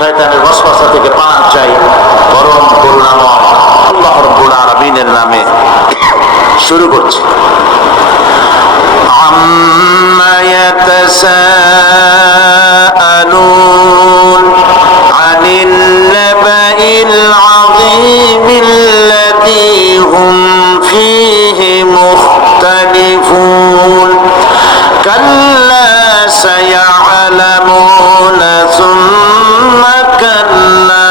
শয়তানের ওয়াসওয়াসা থেকে পানাহ চাই পরম করুণাময় আল্লাহ রাব্বুল আলামিনের নামে। শুরু করছি। আম্মা ইয়াতাসাআলুন আনিন নাবাইল আযীমিল্লাযী হুম ফীহি মুখতালিফুন কাল্লা সায়া'লামুনা সুম্মা কাল্লা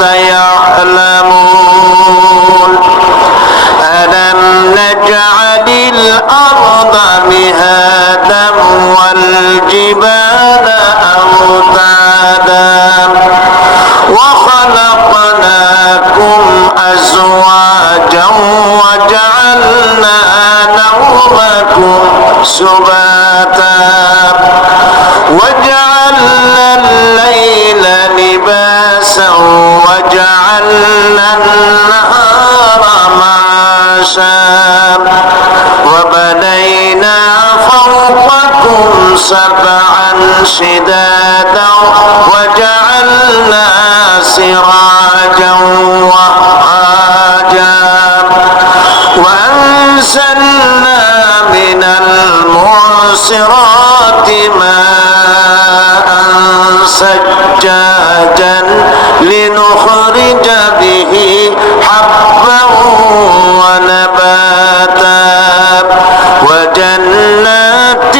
সায়া'লামুন আলাম নাজ'আলিল আরদা মিহাদাম ওয়াল জিবালা আওতাদাম ওয়া খালাকনাকুম আজওয়াজান ওয়া জা'আলনা নাওমাকুম সুবাতা وجعلنا الليل لباسا وجعلنا النهار معاشا وبنينا فوقكم سبعا شدادا وجعلنا سراجا وهاجا وأنزلنا من المعصرات ماء سجاجا لنخرج به حبا ونباتا وجنات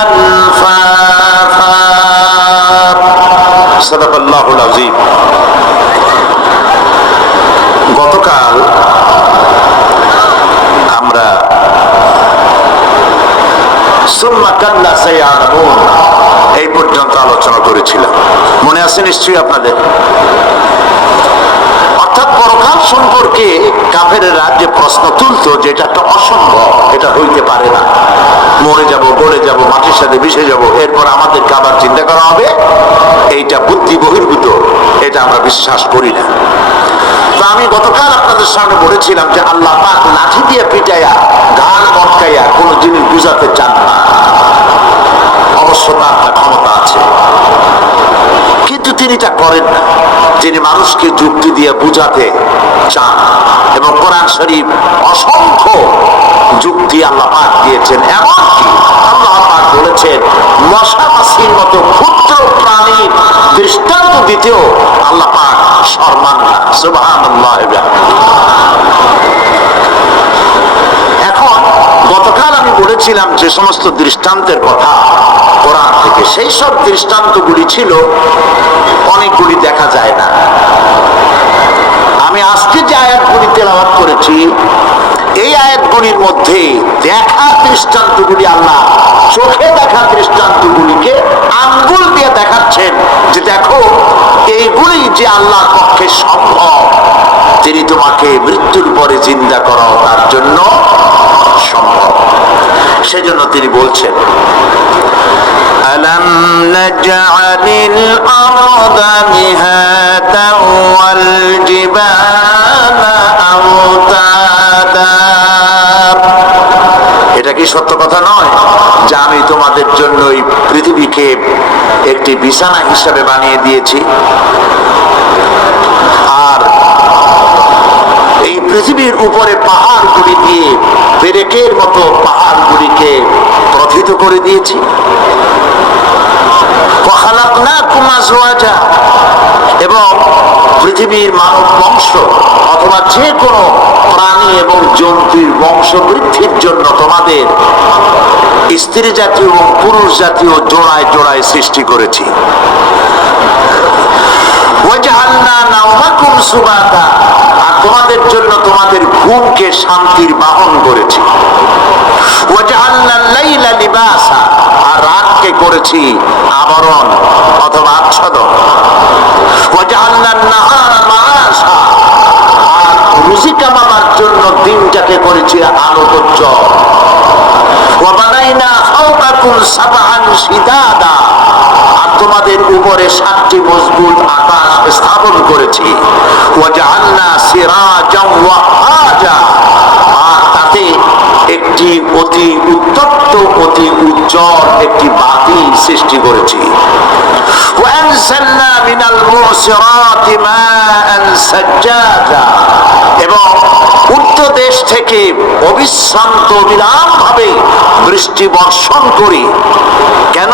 ألفافا صدق الله العظيم। গতকাল আমরা সুম্মা কাল্লা সায়া'লামুন এই পর্যন্ত আলোচনা করেছিলাম, মনে আছে নিশ্চয়ই আপনাদের। অর্থাৎ পরকাল সম্পর্কে কাফেরেরা যে প্রশ্ন তুলতো যে এটা একটা অসম্ভব, এটা হইতে পারে না, মরে যাব, গলে যাব, মাটির সাথে মিশে যাব, এরপর আমাদেরকে আবার চিন্তা করা হবে, এইটা বুদ্ধি বহির্ভূত, এটা আমরা বিশ্বাস করি না। তো আমি গতকাল আপনাদের সামনে বলেছিলাম যে আল্লাহ পাক লাঠি দিয়ে পিটাইয়া গান মটকাইয়া কোনো জিনিস বুঝাতে চান না, অবশ্য তার ক্ষমতা আছে, কিন্তু তিনি তা করেন না। তিনি মানুষকে যুক্তি দিয়ে বুঝাতে চান এবং কোরআন শরীফ অসংখ্য যুক্তি আল্লাহ পাক দিয়েছেন। এমনকি আল্লাহ পাক বলেছেন মশা মাছির মতো ক্ষুদ্র প্রাণীর দৃষ্টান্ত দিতেও আল্লাহ পাক শরমান না। সুবহানাল্লাহ। এখন গতকাল আমি বলেছিলাম যে সমস্ত দৃষ্টান্তের কথা কোরআন থেকে, সেই সব দৃষ্টান্তগুলি ছিল অনেকগুলি দেখা যায় না। আমি আজকে যে আয়াতগুলি তেলাওয়াত করেছি এই আয়াতগুলির মধ্যে দেখা দৃষ্টান্তগুলি আল্লাহ চোখে দেখা দৃষ্টান্তগুলিকে আঙ্গুল দিয়ে দেখাচ্ছেন যে দেখো এইগুলি যে আল্লাহর পক্ষে সম্ভব, তিনি তোমাকে মৃত্যুর পরে জিন্দা করাও তার জন্য সম্ভব। সেজন্য তিনি বলছেন আলাম নাজআলিল আরদা মিহাদান ওয়াল জিবালা আওতাদা। এটা কি সত্য কথা নয় যে আমি তোমাদের জন্য এই পৃথিবীকে একটি বিছানা হিসাবে বানিয়ে দিয়েছি, আর এই পৃথিবীর উপরে পাহাড়গুলি দিয়ে পেরেকের মতো পাহাড়গুলিকে প্রথিত করে দিয়েছি। এবং পৃথিবীর মানব বংশ অথবা যে কোনো প্রাণী এবং জন্তুর বংশ বৃদ্ধির জন্য তোমাদের স্ত্রী জাতীয় এবং পুরুষ জাতীয় জোড়ায় জোড়ায় সৃষ্টি করেছি। আর তোমাদের জন্য তোমাদের ঘুমকে শান্তির বাহন করেছি। আর রাতকে করেছি আবরণ অথবা আচ্ছাদন। আর রুজি কামাবার জন্য দিনটাকে করেছি আলোকোজ্জ্বল। আর তোমাদের উপরে 7টি মজবুত আকাশ স্থাপন করেছি। আর তাতে একটি অতি উত্তপ্ত, অতি উজ্জ্বল একটি বাতি সৃষ্টি করেছি। وأنزلنا من المعصرات ماء ثجاجا, এবং উত্তর দেশ থেকে অবিশ্রান্ত বিরাম ভাবে বৃষ্টি বর্ষণ করি। কেন?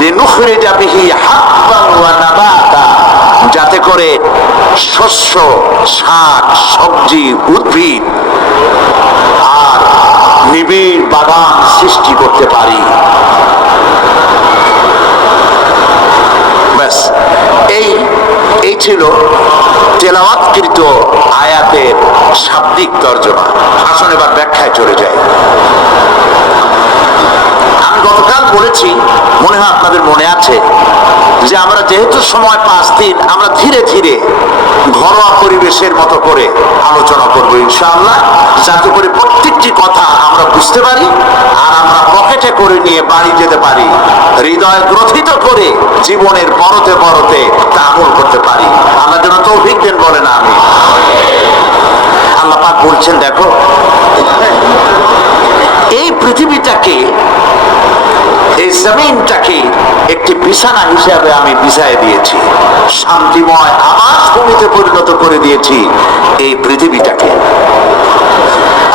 লিনুখরিজা বিহি হাব্বান ওয়া নাবাতা, যাতে করে শস্য, শাক, সবজি, উদ্ভিদ আর নিবিড় বাগান সৃষ্টি করতে পারি। ব্যাস, এই ছিল তেলাওয়াতকৃত আয়াতের শাব্দিক তর্জমা। আসুন এবার ব্যাখ্যায় চলে যাই। আমি গতকাল বলেছি, মনে হয় আপনাদের মনে আছে, যে আমরা যেহেতু সময় 5 দিন, আমরা ধীরে ধীরে ঘরোয়া পরিবেশের মতো করে আলোচনা করবো ইনশাআল্লাহ, যাতে করে প্রত্যেকটি কথা আমরা বুঝতে পারি আর আমরা পকেটে করে নিয়ে বাড়ি যেতে পারি, হৃদয় গ্রথিত করে জীবনের পরতে পরতে তা আমল করতে পারি। আল্লাহ যেন তৌফিক দেন, বলে না আমি। আল্লাহ পাক বলছেন, দেখো এই পৃথিবীটাকে, এই জমিনটাকে একটি বিছানা হিসাবে আমি বিছায় দিয়েছি, শান্তিময় আবাস ভূমিতে পরিণত করে দিয়েছি এই পৃথিবীটাকে।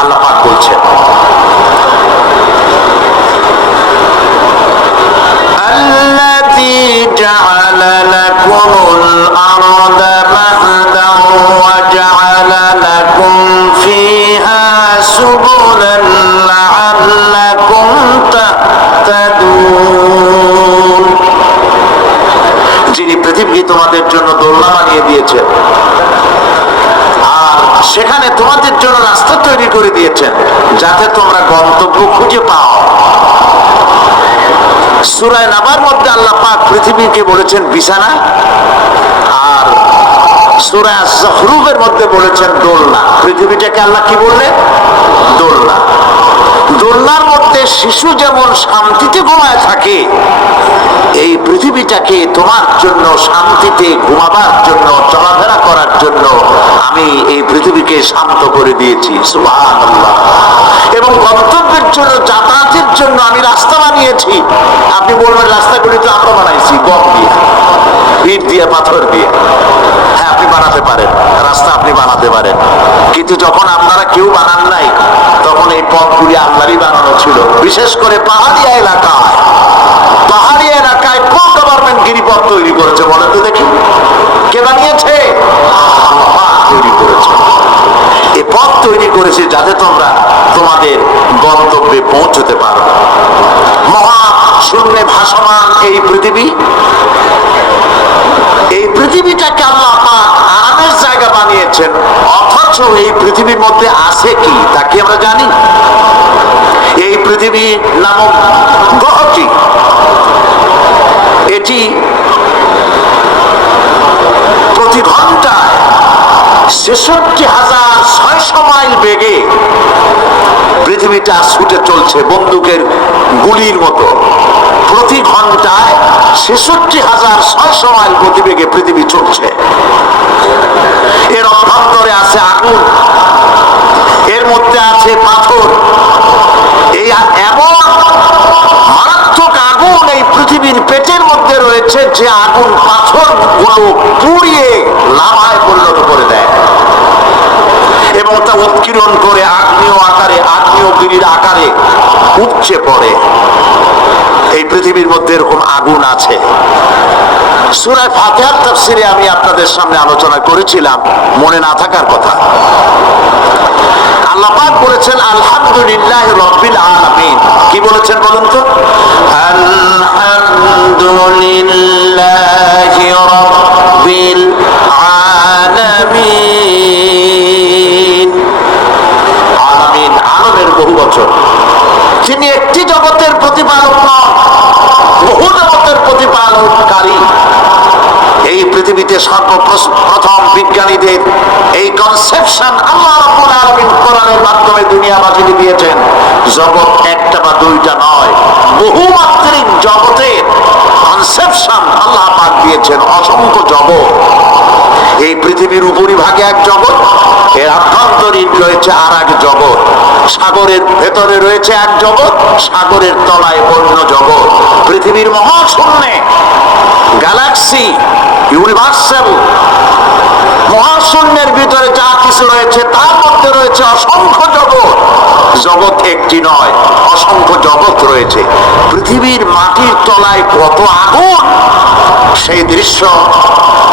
আল্লাহ পাক বলছেন, আল্লাযী জাআলা লাকুমুল আরদা মাহদান ওয়া জাআলা লাকুম ফীহা সুবুলান লাআল্লাকুম তাহতাদুন, যিনি পৃথিবীকে তোমাদের জন্য দোলনা বানিয়ে দিয়েছেন আর সেখানে তোমাদের জন্য রাস্তা তৈরি করে দিয়েছেন যাতে তোমরা গন্তব্য খুঁজে পাও। সূরা নাবার মধ্যে আল্লাহ পাক পৃথিবীকে বলেছেন বিছানা, আর সূরা যখরুফের মধ্যে বলেছেন দোলনা। পৃথিবীটাকে আল্লাহ কি বললেন? দোলনা। দোলনার মধ্যে শিশু যেমন শান্তিতে ঘুমায় থাকে, এই পৃথিবীটাকে তোমার জন্য শান্তিতে ঘুমাবার জন্য, চলাফেরা করার জন্য আমি এই পৃথিবীকে শান্ত করে দিয়েছি। সুবহানাল্লাহ। এবং গন্তব্যের জন্য, যাতায়াতের জন্য আমি রাস্তা বানিয়েছি। আপনি বলবেন রাস্তাগুলি তো আমরা বানাইছি, গম দিয়ে, ইট দিয়ে, পাথর দিয়ে। হ্যাঁ, আপনি বানাতে পারেন, রাস্তা আপনি বানাতে পারেন, কিন্তু যখন আপনারা কেউ বানান নাই, তখন এই পথগুলি আল্লাহরই বানানো ছিল। বিশেষ করে পাহাড়ি এলাকায়, পাহাড়ি এলাকায় কোন গভর্নমেন্ট গিরিপথ তৈরি করেছে বলেন তো দেখি? কে বানিয়েছে? আল্লাহ তৈরি করেছে। এই পথ তৈরি করেছে যাতে তোমরা তোমাদের গন্তব্যে পৌঁছতে পারো। মহা শূন্যে ভাসমান এই পৃথিবী, এই পৃথিবীটাকে আল্লাহ পাক আরামের জায়গা বানিয়েছেন, অথচ এই পৃথিবীর মধ্যে আছে কি তা কি আমরা জানি? এই পৃথিবী নামক গ্রহটি, এটি প্রতি ঘন্টায় 66,600 মাইল বেগে পৃথিবীটা ছুটে চলছে, বন্দুকের গুলির মতো। প্রতি ঘন্টায় 66,600 মাইল গতিবেগে পৃথিবী চলছে। এর অভ্যন্তরে আছে আগুন, এর মধ্যে আছে পাথর। এই এমন মারাত্মক আগুন এই পৃথিবীর পেটের মধ্যে রয়েছে যে আগুন পাথর গুলো পুড়িয়ে লাভায় পরিণত করে দেয় এবং তা উৎকিরণ করে আগ্নেয় আকারে, আগ্নেয়গিরির আকারে উপচে পড়ে। এই পৃথিবীর মধ্যে এরকম আগুন আছে। সূরা ফাতিহার তাফসিরে আমি আপনাদের সামনে আলোচনা করেছিলাম, মনে না থাকার কথা। আল্লাহ পাক বলেছেন আলহামদুলিল্লাহি রাব্বিল আলামিন। কি বলেছেন বলুন তো? আলহামদুলিল্লাহি রাব্বিল আলামিন। আলামিন, আলমের বহুবচন। তিনি একটি জগতের প্রতিপালক নন, বহু জগতের প্রতিপালনকারী। এই পৃথিবীতে সর্বপ্রথম বিজ্ঞানীদের এই কনসেপশন আল্লাহ রাব্বুল আলামিন কোরআনের মাধ্যমে দুনিয়াবাসীকে দিয়েছেন। জগৎ একটা বা দুইটা নয়, বহুমাত্রিক জগতের কনসেপশন আল্লাহ পাক দিয়েছেন, অসংখ্য জগৎ। এই পৃথিবীর উপরিভাগে এক জগৎ, এর আভ্যন্তরীণ রয়েছে আর এক জগৎ, সাগরের ভেতরে রয়েছে এক জগৎ, সাগরের তলায় অন্য জগৎ। পৃথিবীর মহাশূন্যে গ্যালাক্সি, ইউনিভার্সাল মহাশূন্যের ভিতরে যা কিছু রয়েছে তার মধ্যে রয়েছে অসংখ্য জগৎ। জগৎ একটি নয়, অসংখ্য জগৎ রয়েছে। পৃথিবীর মাটির তলায় কত আগুন, সেই দৃশ্য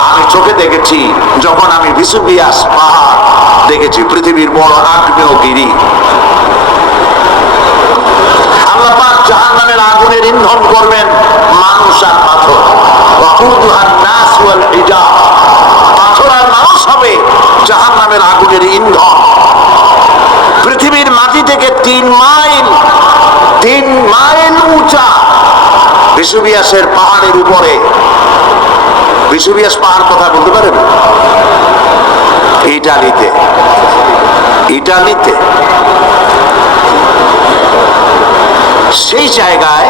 আমি চোখে দেখেছি যখন আমি ভেসুভিয়াস পাহাড় দেখেছি, পৃথিবীর বড় আগ্নেয়গিরি। আল্লাহ পাক জাহান্নামের আগুনের ইন্ধন করবেন মানুষ আর পাথর। পাথর আর মানুষ হবে জাহান্নামের আগুনের ইন্ধন। পৃথিবীর মাটি থেকে 3 মাইল উঁচা ভেসুভিয়াসের পাহাড়ের উপরে, ভেসুভিয়াস পাহাড় কথা বলতে পারেন? ইটালিতে সেই জায়গায়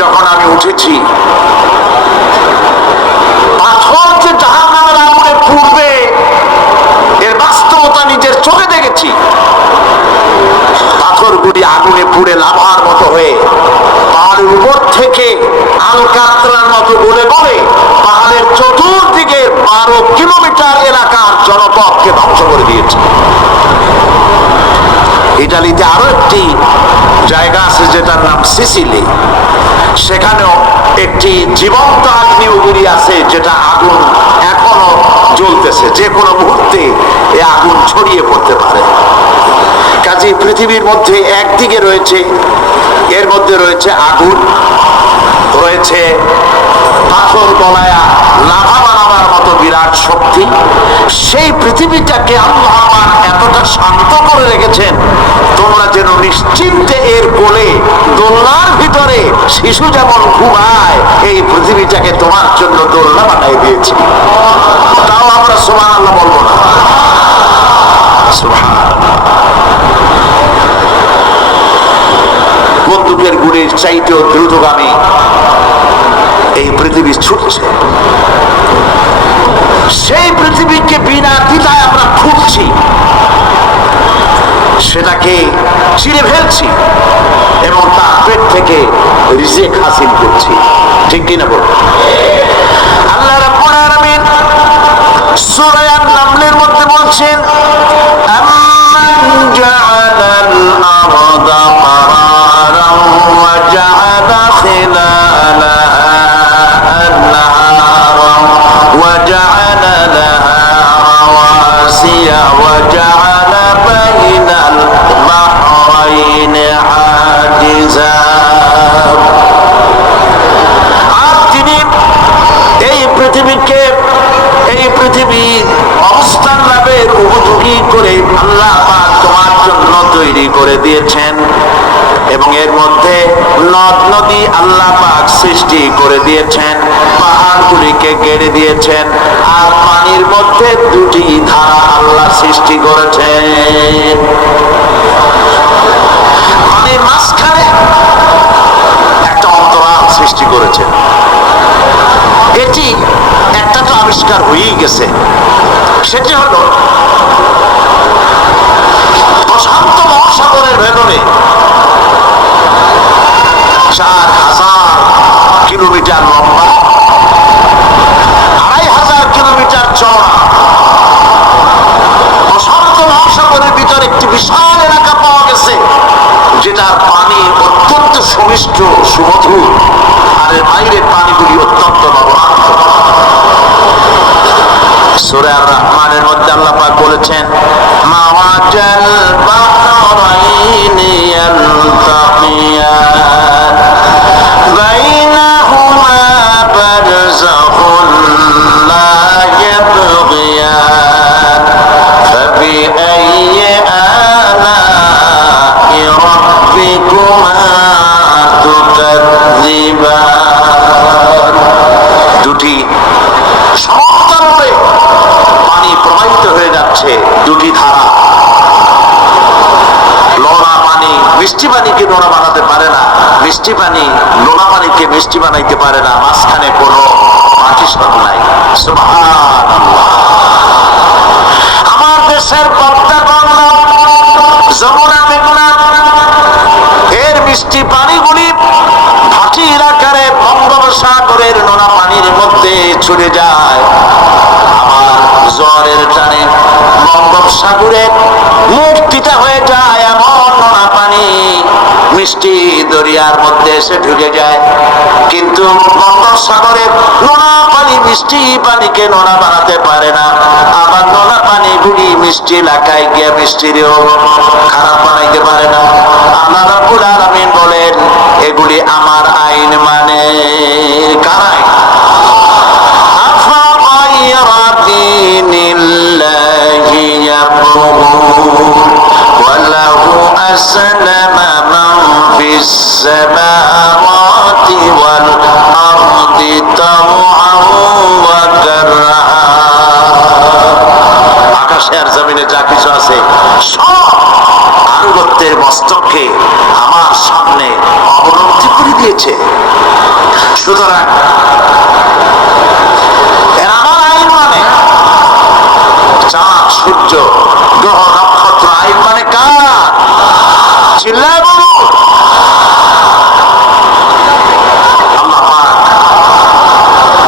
যখন আমি উঠেছি, পাথর যে জাহান্নামের আগুনে পুড়বে এর বাস্তবতা নিজের চোখে দেখেছি। পাথরগুলি আগুনে পুড়ে লাভার মতো হয়ে পাহাড়ের উপর থেকে আলকাতরার মতো গলে গলে পাহাড়ের চতুর্দিকে 12 কিলোমিটার এলাকার জনপদকে ধ্বংস করে দিয়েছে। ইটালিতে আরো একটি জায়গা আছে যেটার নাম সিসিলি, সেখানেও একটি জীবন্ত আগ্নেয়গিরি আছে, যেটা আগুন এখনো জ্বলতেছে, যে কোনো মুহূর্তে এই আগুন ছড়িয়ে পড়তে পারে। কাজে পৃথিবীর মধ্যে একদিকে রয়েছে, এর মধ্যে রয়েছে আগুন, রয়েছে পাথর গলায়া লাভা বানাবার মতো বিরাট শক্তি। সেই পৃথিবীটাকে আল্লাহ এতটা শান্ত করে রেখেছেন, তোমরা যেন নিশ্চিন্তে এর কোলে দোলনার ভিতরে শিশু যেমন ঘুমায়, এই পৃথিবীটাকে তোমার জন্য দোলনা বানাই দিয়েছি। তাও আমরা সুবহানাল্লাহ বলবো না? সুবহানাল্লাহ। বন্দুকের গুলির চাইতেও দ্রুতগামী এই পৃথিবী ছুটছে। সেই পৃথিবীকে বিনা দ্বিধায় আমরা খুঁজছি, সেটাকে চিরে ফেলছি এবং তার পেট থেকে রিজিক হাসিল করছি। ঠিক কিনা বল? আল্লাহ রাব্বুল আলামিন সূরা আন-নামলের মধ্যে বলছেন, আম্মান জাআলাল আরদা কারারান ওয়া জাআলা খিলালাহা আনহারান ওয়া জাআলা লাহা রাওয়াসিয়া ওয়া জাআলা বাইনাল বাহরাইনি হাজিজা। আর তিনি এই পৃথিবীর অবস্থান লাভের উপযোগী করে আল্লাহ পাক তোমার জন্য তৈরি করে দিয়েছেন, এবং এর মধ্যে নদ নদী আল্লাহ পাক সৃষ্টি করে দিয়েছেন, পাহাড়গুলিকে গেড়ে দিয়েছেন, আর পানির মধ্যে 2টি ধারা আল্লাহ সৃষ্টি করেছেন। পানির মাঝখানে একটা অন্তরাল সৃষ্টি করেছেন। এটি একটা তো আবিষ্কার হয়েই গেছে, সেটি হলো প্রশান্ত মহাসাগরের ভেতরে 4000 কিলোমিটার লম্বা, 2500 কিলোমিটার চওড়া প্রশান্ত মহাসাগরের ভিতরে একটি বিশাল এলাকা পাওয়া গেছে, যেটার পানি অত্যন্ত সুমিষ্ট সুমধুর, আর এর বাইরের পানিগুলি অত্যন্ত লবণাক্ত। সূরা আর-রহমানের মধ্যে আল্লাহ পাক বলেছেন, মাওয়াজাল বাহরাইনি ইয়ালতাকিয়ান বাইনাহুমা বারযাখুন লা ইয়াবগিয়ান ফাবিআইয়ি আলা'i রাব্বিকুমা তুকাযযিবান। মিষ্টি পানিকে নোনা বানাতে পারে না, মিষ্টি পানি নোনা পানিকে মিষ্টি বানাইতে পারে না, মাঝখানে কোনো পার্টিশন নাই। সুবহানাল্লাহ। আমার দেশের পদ্মা গঙ্গা যমুনা মেঘনা এর মিষ্টি পানিগুলি ভাটি এলাকারে বঙ্গোপসাগরের নোনা পানির মধ্যে ছুটে যায়। আমার জোয়ারের টানে বঙ্গোপসাগরের মুক্তিটা হয়ে যায়, এমন নোনা পানি মিষ্টি দরিয়ার মধ্যে এসে ঢুকে যায়। কিন্তু বঙ্গোপসাগরের নোনা পানি মিষ্টি পানিকে নোনা বানাতে পারে না। আবার নোনা পানি গুলি মিষ্টি এলাকায় গিয়ে মিষ্টিরও খারাপ বানাইতে পারে না। আল্লাহ রাব্বুল আলামিন বলেন, এগুলি আমার আইন, মানে কার আইন? আফাগায়রা দীনিল্লাহি ইয়াবগুন ওয়া লাহু আসলামা মান ফিস সামাওয়াতি ওয়াল আরদি তাওআন ওয়া কারহা। আকাশে আর জমিনে যা কিছু আছে সব আনুগত্যের মস্তককে আমার সামনে অবলম্বন করে দিয়েছে। সুতরাং আমার আইন মানে চাঁদ সূর্য গ্রহ নক্ষত্র আইন মানে কার? চিল্লায় বলুন। আল্লাহ পাক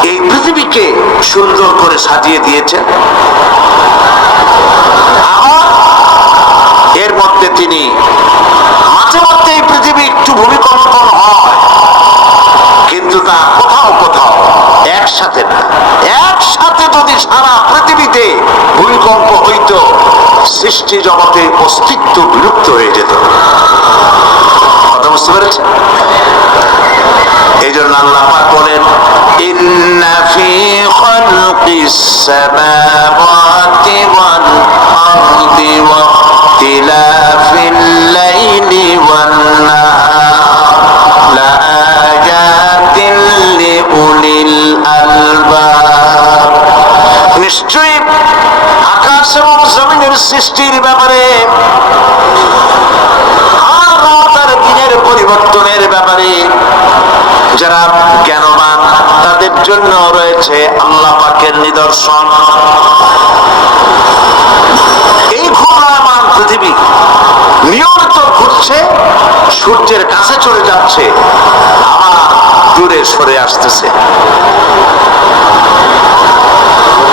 এই পৃথিবীকে সুন্দর করে সাজিয়ে দিয়েছে। এর মধ্যে তিনি মাঝে মধ্যে এই পৃথিবী একটু ভূমিকম্পন হয়, কিন্তু তা কোথাও কোথাও একসাথে না। একসাথে যদি সারা পৃথিবীতে ভূমিকম্প হইত, সৃষ্টি জগতে অস্তিত্ব বিলুপ্ত হয়ে যেত। কথা বুঝতে পেরেছেন? এই জন্য আল্লাহ পাক বলেন, ইন্না ফি খালকিস সামাওয়াতি ওয়াল আরদি ওয়া ইখতিলাফিল লাইলি ওয়ান নাহার লাআয়াতিন লিউলিল আলবাব। নিশ্চয়ই আকাশ এবং জমিনের সৃষ্টির ব্যাপারে আর দিনের পরিবর্তনের ব্যাপারে যারা জ্ঞানবান তাদের জন্য রয়েছে আল্লাহ পাকের নিদর্শন। এই ঘূর্ণায়মান পৃথিবী নিয়মিত ঘুরছে, সূর্যের কাছে চলে যাচ্ছে, আবার দূরে সরে আসতেছে।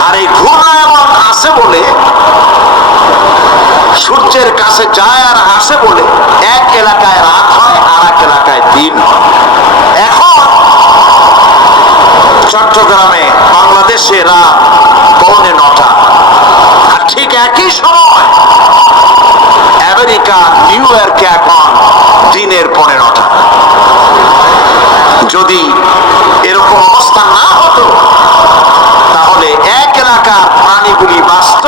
আর এই ঘূর্ণায়মান আসে বলে, সূর্যের কাছে যায় আর আসে বলে এক এলাকায় রাত হয় আর এক এলাকায় দিন হয়। এখন চট্টগ্রামে বাংলাদেশে রাত 9:45, আর ঠিক একই সময় আমেরিকা নিউ ইয়র্কে এখন দিনের 15টা। যদি এরকম অবস্থা না হতো তাহলে এক এলাকার প্রাণীগুলি বাঁচত,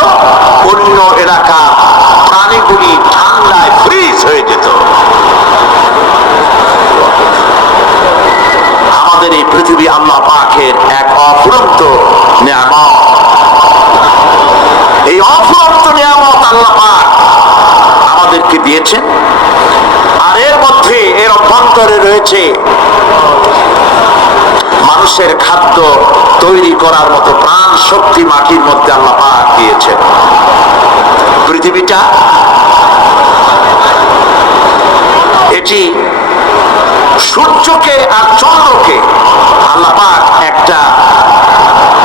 অন্য এলাকার প্রাণীগুলি ঠান্ডায় ফ্রিজ হয়ে যেত। আমাদের এই পৃথিবী আল্লাহ পাকের এক অফুরন্ত নিয়ামত। এই অফুরন্ত নিয়ামত আল্লাহ পাক আমাদেরকে দিয়েছেন। আর এর মধ্যে এর অভ্যন্তরে রয়েছে মানুষের খাদ্য তৈরি করার মতো প্রাণ শক্তি মাটির মধ্যে আল্লাহ পাক দিয়েছেন। পৃথিবীটা এটি সূর্যকে আর চন্দ্রকে আল্লাহ পাক একটা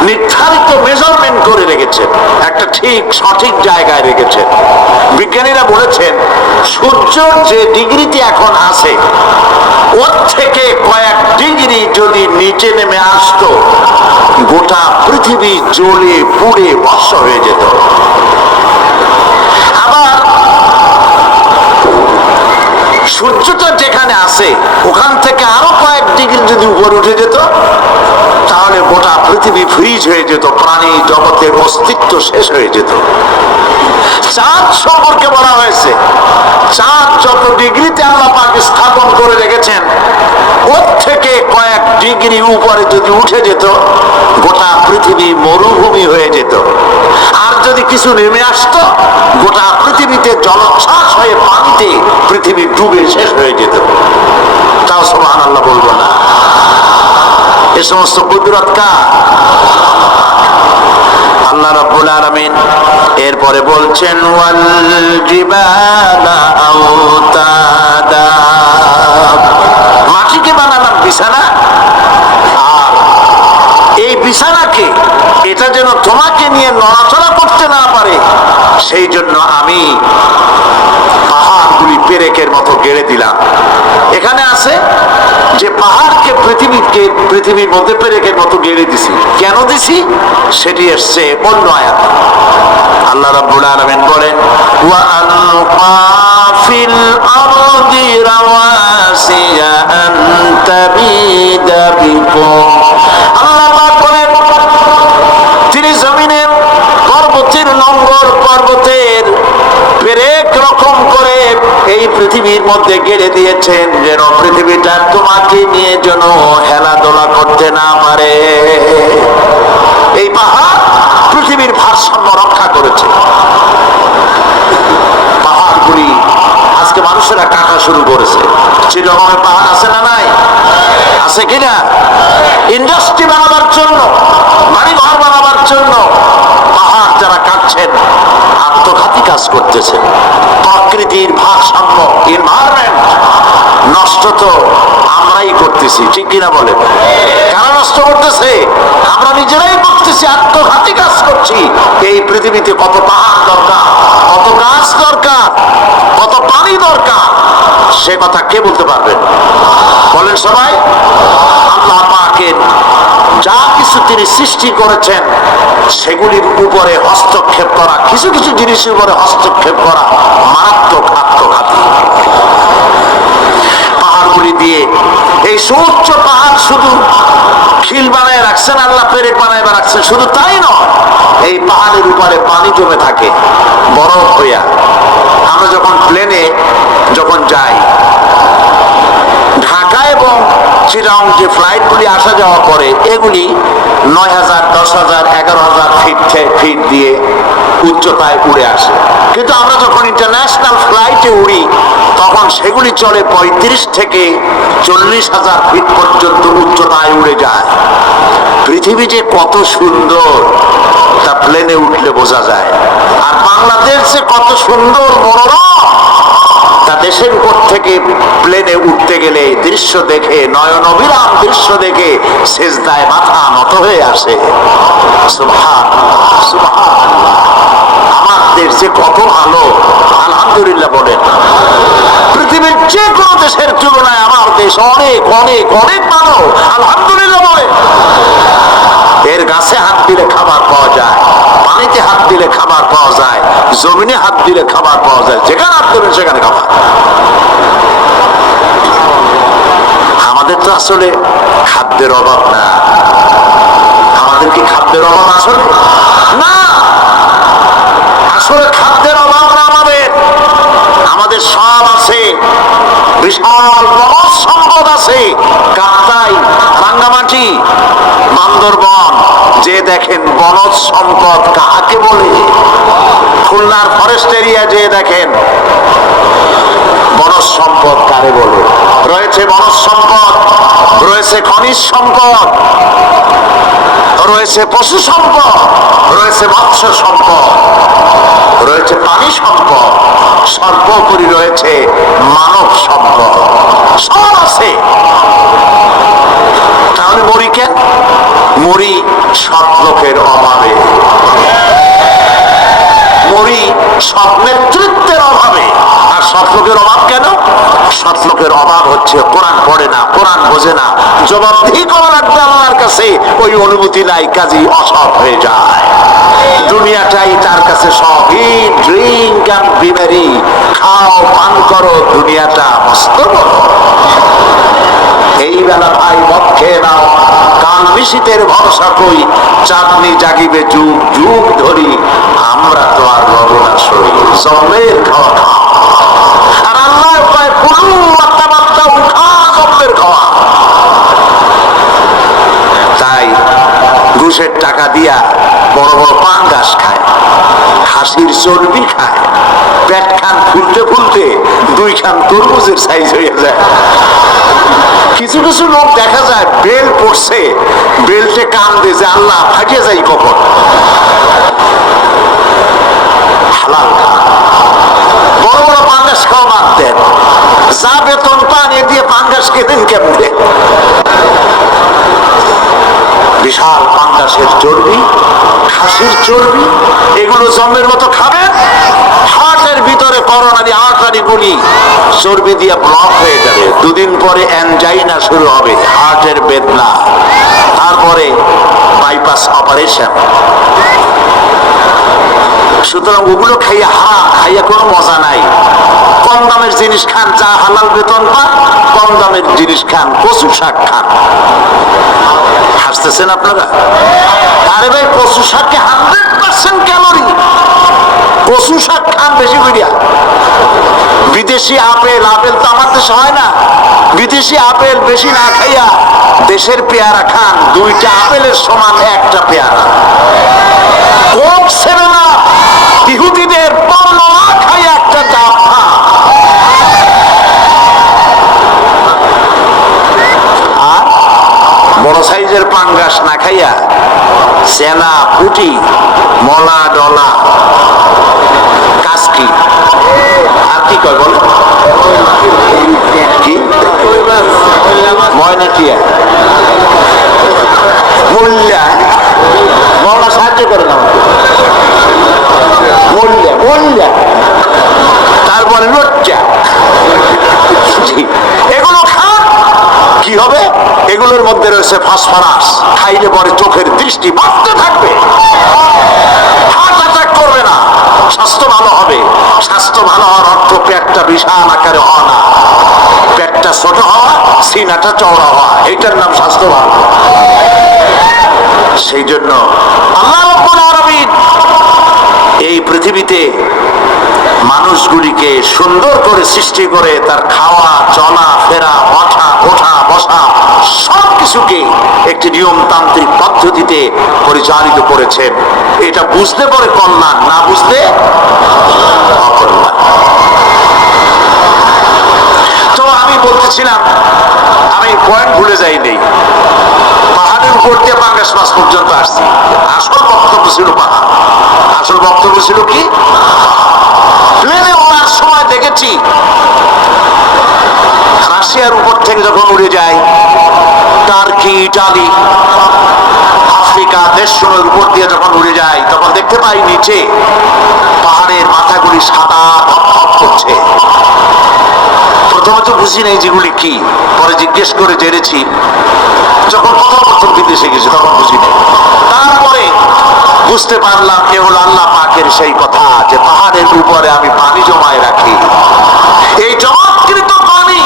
নির্ধারিত মেজারমেন্ট করে রেখেছেন, একটা ঠিক সঠিক জায়গায় রেখেছেন। বিজ্ঞানীরা বলেছেন সূর্য যে ডিগ্রিতে এখন আছে ওর থেকে কয়েক ডিগ্রি যদি নিচে নেমে আসতো, গোটা পৃথিবী জ্বলে পুড়ে ভস্ম হয়ে যেত। আবার সূর্যটা যেখানে আছে ওখান থেকে আরো কয়েক ডিগ্রি যদি উপরে উঠে যেত, তাহলে গোটা পৃথিবী ফ্রিজ হয়ে যেত, প্রাণী জগতের অস্তিত্ব শেষ হয়ে যেত। চাঁদ সম্পর্কে বলা হয়েছে চাঁদ যত ডিগ্রিতে আল্লাহ পাক স্থাপন করে রেখেছেন ওর থেকে কয়েক ডিগ্রি উপরে যদি উঠে যেত, গোটা পৃথিবী মরুভূমি হয়ে যেত। আর যদি কিছু নেমে আসতো, গোটা পৃথিবীতে জলোচ্ছ্বাস হয়ে পানিতে পৃথিবী ডুবে শেষ হয়ে যেত। তাও সুবহানাল্লাহ বলবো না? এ সমস্ত কুদরত কার? আল্লাহ রাব্বুল আলামিন এরপরে বলছেন ওয়াল জিবালা আওতাদা, মাটিকে বানালাম বিছানা, আর এই বিছানাকে এটা যেন তোমাকে নিয়ে নড়াচড়া করতে না পারে, সেই জন্য আমি পাহাড়গুলি পেরেকের মতো গেড়ে দিলাম। এখানে আছে যে পাহাড়কে পৃথিবীর মধ্যে পেরেকের মতো গেড়ে দিছি। কেন দিছি সেটি এসছে অন্য আয়াতে। আল্লাহ রাব্বুল আলামিন বলেন ওয়া আলকা ফিল আরদি রাওয়াসিয়া আন তাবিদা বিকুম, আল্লাহ পাক বলেন তিনি জমিনে পর্বতের নোঙর, পর্বতের পেরেক রকম করে এই পৃথিবীর মধ্যে গেড়ে দিয়েছেন, যেন পৃথিবীটা তোমাকে নিয়ে যেন হেলাদোলা করতে না পারে। এই পাহাড় পৃথিবীর ভারসাম্য রক্ষা করেছে। পাহাড়গুলি আজকে মানুষেরা কাটা শুরু করেছে। চিরগমে পাহাড় আছে না নাই? আছে কিনা? ইন্ডাস্ট্রি বানাবার জন্য, বাড়ি ঘর বানাবার জন্য পাহাড় যারা কাটছেন আত্মঘাতী কাজ করতেছেন। প্রকৃতির ভারসাম্য, এনভায়রনমেন্ট নষ্ট তো আমরাই করতেছি, ঠিক কিনা বলেন? কারা নষ্ট করতেছে? আমরা নিজেরাই করতেছি, আত্মঘাতী কাজ করছি। এই পৃথিবীতে কত পাহাড় দরকার, কত গাছ দরকার, কত পানি দরকার, সে কথা কে বলতে পারবেন? বলেন সবাই। আল্লাহ পাকের যা কিছু তিনি সৃষ্টি করেছেন সেগুলির উপরে হস্তক্ষেপ করা, কিছু কিছু জিনিসের উপরে হস্তক্ষেপ করা মারাত্মক আত্মঘাতী। পাহাড়গুলি দিয়ে এই সুউচ্চ পাহাড় শুধু খিল বানায় রাখছেন আল্লাহ, পেরেক বানায় রাখছেন, শুধু তাই নয়, এই পাহাড়ের উপরে পানি জমে থাকে বরফ হইয়া। আমরা যখন প্লেনে যখন যাই, ঢাকা এবং চিটাগং যে ফ্লাইটগুলি আসা যাওয়া করে, এগুলি 9,000, 10,000, 11,000 ফিট দিয়ে উচ্চতায় উড়ে আসে। কিন্তু আমরা যখন ইন্টারন্যাশনাল ফ্লাইটে উড়ি তখন সেগুলি চলে 35 থেকে 40,000 ফিট পর্যন্ত উচ্চতায় উড়ে যায়। পৃথিবী যে কত সুন্দর তা প্লেনে উঠলে বোঝা যায়। আর বাংলাদেশ যে কত সুন্দর মনোরম তা দেশের উপর থেকে প্লেনে উঠতে গেলে দৃশ্য দেখে, নয়ন অবিরাম দৃশ্য দেখে সেজদায় মাথা নত হয়ে আসে। সুবহানাল্লাহ, সুবহানাল্লাহ। আমার দেশ যে কত ভালো, আলহামদুলিল্লাহ বলেন। পৃথিবীর যে কোনো দেশের তুলনায় আমার দেশ অনেক অনেক অনেক ভালো, আলহামদুলিল্লাহ বলেন। এর গাছে হাত দিলে খাবার পাওয়া যায়, পানিতে হাত দিলে খাবার পাওয়া যায়, জমিনে হাত দিলে খাবার পাওয়া যায়, যেখানে হাত দেবেন সেখানে খাবার। আমাদের তো আসলে খাদ্যের অভাব না। আমাদের কি খাদ্যের অভাব আসলে? না, আসলে খাদ্যের অভাব না আমাদের। আমাদের সব আছে, বিশাল বনজ সম্পদ আছে। কাপ্তাই, রাঙ্গামাটি, বান্দরবন যে দেখেন বনজ সম্পদ কাকে বলে। খুলনার ফরেস্ট এরিয়া যে দেখেন বনজ সম্পদ কারে বলে। রয়েছে বনজ সম্পদ, রয়েছে খনিজ সম্পদ, রয়েছে পশু সম্পদ, রয়েছে মৎস্য সম্পদ, রয়েছে পানি সম্পদ, সর্বোপরি রয়েছে মানব সম্পদ। সব আছে। তাহলে মরি কেন? মরি সৎ লোকের অভাবে, মরি সৎ নেতৃত্বের অভাবে। আর সৎ লোকের অভাব কেন? সৎ লোকের অভাব হচ্ছে কোরআন পড়ে না, কোরআন বোঝে না, জবাবদিহি করা লাগবে আল্লাহর কাছে, ওই অনুভূতি নাই, কাজী অসৎ হয়ে যায়। দুনিয়াটাই তার কাছে সব। ইট, ড্রিঙ্ক এন্ড বি মেরি, খাও পান করো, দুনিয়াটা মস্ত বড়। এই বেলা ভাই মদ খেয়ে নাও, কাল নিশীতের ভরসা কই, চাঁদনি জাগিবে যুগ যুগ ধরি, আমরা তো আর রব না সই, জন্মের খাওয়া খাও। আর আল্লাহ কয় কুলু ওয়াতামাত্তাউ, খা জন্মের খাওয়া। টাকা দিয়া বড় বড় পাঙ্গাস খায়, খাসির চর্বি খায়, পেট খান ফুলতে ফুলতে 2 খান তরমুজের সাইজ হয়ে যায়। কিছু কিছু লোক দেখা যায় বেল পড়ছে, বেল্টে কান্দে যে আল্লাহ ফাটিয়ে যাই কখন। হালাল খান, বড় বড় পাঙ্গাস খাওয়া বাদ দেন, যা বেতন পান এ দিয়ে পাঙ্গাস কেনেন কেমনে? বিশাল পাঙ্গাসের চর্বি, খাসির চর্বি, এগুলো জন্মের মতো খাবেন, হার্টের ভিতরে করোনারি আর্টারি গুলি চর্বি দিয়ে ব্লক হয়ে যাবে, 2 দিন পরে অ্যানজাইনা শুরু হবে, হার্টের বেদনা, তারপরে বাইপাস অপারেশন। সুতরাং ওগুলো খাইয়া খাইয়া কোনো মজা নাই। কম দামের জিনিস খান, যা হালাল বেতন পান, কম দামের জিনিস খান, কচু শাক খান। হাসতেছেন আপনারা? আরে ভাই, কচু শাকে 100% ক্যালোরি, কচু শাক খান বেশি করিয়া। বিদেশি আপেল, আপেল তো আমার দেশে হয় না, বিদেশি আপেল বেশি না খাইয়া দেশের পেয়ারা খান, 2টা আপেলের সমান 1টা পেয়ারা। কোক 7 ইহুদিদের পণ্য না খাইয়া 1টা ডাব খান। আর বড় সাইজের পাঙ্গাস না খাইয়া চেনা, পুঁটি, মলা, ডলা, কাসকি, আর কি কয় বল, কি ময়না, টিয়া, মূল্যা, মৌলা সাহায্য করে না আমাকে, মূল্যা, মূল্যা, তারপরে লজ্জা, এগুলো খান। কি হবে? এগুলোর মধ্যে রয়েছে ফসফরাস, খাইলে পরে চোখের দৃষ্টি বাড়তে থাকবে, হার্ট অ্যাটাক করবে না, স্বাস্থ্য ভালো হবে। স্বাস্থ্য ভালো হওয়ার অর্থ পেটটা বিশাল আকারে হওয়া না, পেটটা ছোট হওয়া, সিনাটা চওড়া হওয়া, এইটার নাম স্বাস্থ্য ভালো। সেই জন্য আল্লাহ রাব্বুল আলামিন এই পৃথিবীতে মানুষগুলিকে সুন্দর করে সৃষ্টি করে তার খাওয়া, চলা ফেরা, ওঠা বসা সবকিছুকে একটি নিয়মতান্ত্রিক পদ্ধতিতে পরিচালিত করেছেন। এটা বুঝতে পারে কল্যাণ, না বুঝলে অকল্যাণ। তো আমি বলতেছিলাম, আমি পয়েন্ট ভুলে যাইনি, পাহাড়ের উপর দিয়ে পাঙ্গাস মাছ পর্যন্ত আসছি। আসল বক্তব্য ছিল পাহাড়, আসল বক্তব্য ছিল কি, প্লেনে ওড়ার সময় দেখেছি রাশিয়ার উপর থেকে যখন উড়ে যায়, টার্কি, ইটালি, আফ্রিকা দেশসমূহের উপর দিয়ে যখন উড়ে যায়, তখন দেখতে পাই নিচে পাহাড়ের মাথাগুলি সাদা ধপধপ করছে। প্রথমে তো বুঝি নাই যেগুলি কি, পরে জিজ্ঞেস করে জেনেছি। যখন প্রথম বিদেশে গেছি তখন বুঝি নাই, তারপরে বুঝতে পারলাম এ হলো আল্লাহ পাকের সেই কথা যে পাহাড়ের উপরে আমি পানি জমায় রাখি। এই জমাকৃত পানি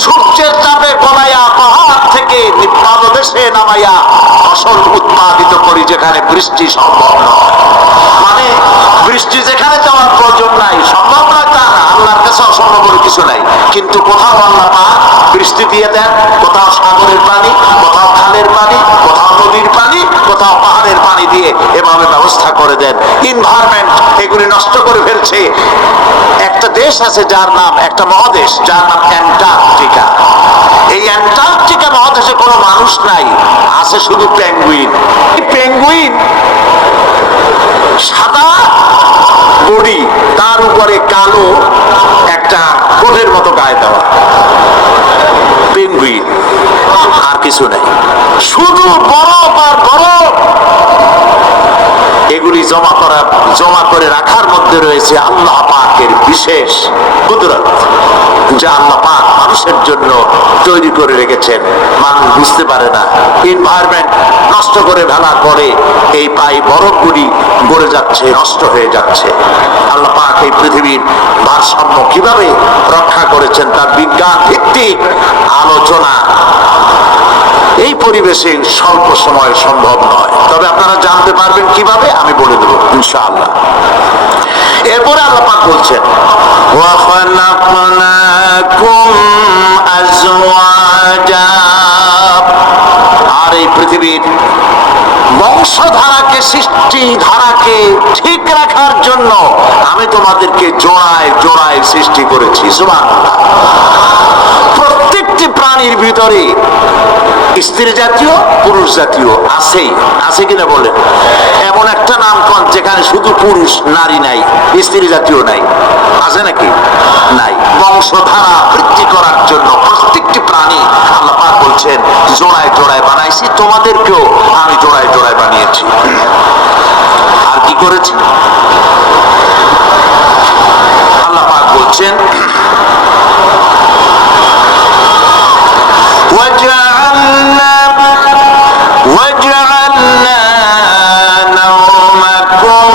সূর্যের তাপে গলাইয়া পাহাড় থেকে পাদদেশে নামাইয়া ফসল উৎপাদিত করি, যেখানে বৃষ্টি সম্ভব নয়। মানে বৃষ্টি যেখানে যাওয়ার প্রয়োজন নাই, সম্ভব নয় তা না, আল্লাহর কাছে অসম্ভব কিছু নাই। কিন্তু কোথাও আল্লাহ পাক বৃষ্টি দিয়ে দেন, কোথাও সাগরের পানি, কোথাও খালের পানি, কোথাও নদীর পানি, কোথাও পাহাড়ের পানি দিয়ে এভাবে ব্যবস্থা করে দেন। এনভায়রনমেন্ট এগুলি নষ্ট করে ফেলছে। একটা দেশ আছে যার নাম, একটা মহাদেশ যার নাম অ্যান্টার্কটিকা। এই অ্যান্টার্কটিকা মহাদেশে কোনো মানুষ নাই, আছে শুধু পেঙ্গুইন। পেঙ্গুইন সাদা বডি, তার উপরে কালো একটা কোটের মতো গায়ে দেওয়া, পেঙ্গুইন, আর কিছু নাই, শুধু বরফ আর বরফ। এগুলি জমা করে রাখার মধ্যে রয়েছে আল্লাহ পাকের বিশেষ কুদরত, যা আল্লাহ পাক মানুষের জন্য তৈরি করে রেখেছেন। মানুষ বুঝতে পারে না। এনভায়রনমেন্ট নষ্ট করে ফেলার পরে এই বরফগুলি গড়ে যাচ্ছে, নষ্ট হয়ে যাচ্ছে। আল্লাহ পাক এই পৃথিবীর ভারসাম্য কিভাবে রক্ষা করেছেন তার বিজ্ঞান ভিত্তিক আলোচনা এই পরিবেশে স্বল্প সময় সম্ভব নয়। তবে আপনারা জানতে পারবেন কিভাবে, আমি বলে দেব ইনশাআল্লাহ। এরপরে আল্লাহ পাক বলছেন, ওয়া খালাকনাকুম আজওয়াজা, আর এই পৃথিবীর বংশধারাকে, সৃষ্টি ধারাকে ঠিক রাখার জন্য আমি তোমাদেরকে জোড়ায় জোড়ায় সৃষ্টি করেছি। সুবহানাল্লাহ। প্রত্যেকটি প্রাণীর ভিতরে স্ত্রী জাতীয় পুরুষ জাতীয় আছেই, আছে কিনা বলেন? এমন একটা নাম কোন যেখানে শুধু পুরুষ, নারী নাই, স্ত্রী জাতীয় নাই? আছে নাকি? নাই। বংশধারা বৃদ্ধি করার জন্য প্রত্যেকটি প্রাণী আল্লাহ পাক বলছেন জোড়ায় জোড়ায় বানাইছি, তোমাদেরকেও আমি জোড়ায় জোড়ায় বানিয়েছি। আর কি করেছি আল্লাহ পাক বলছেন وجعلنا نومكم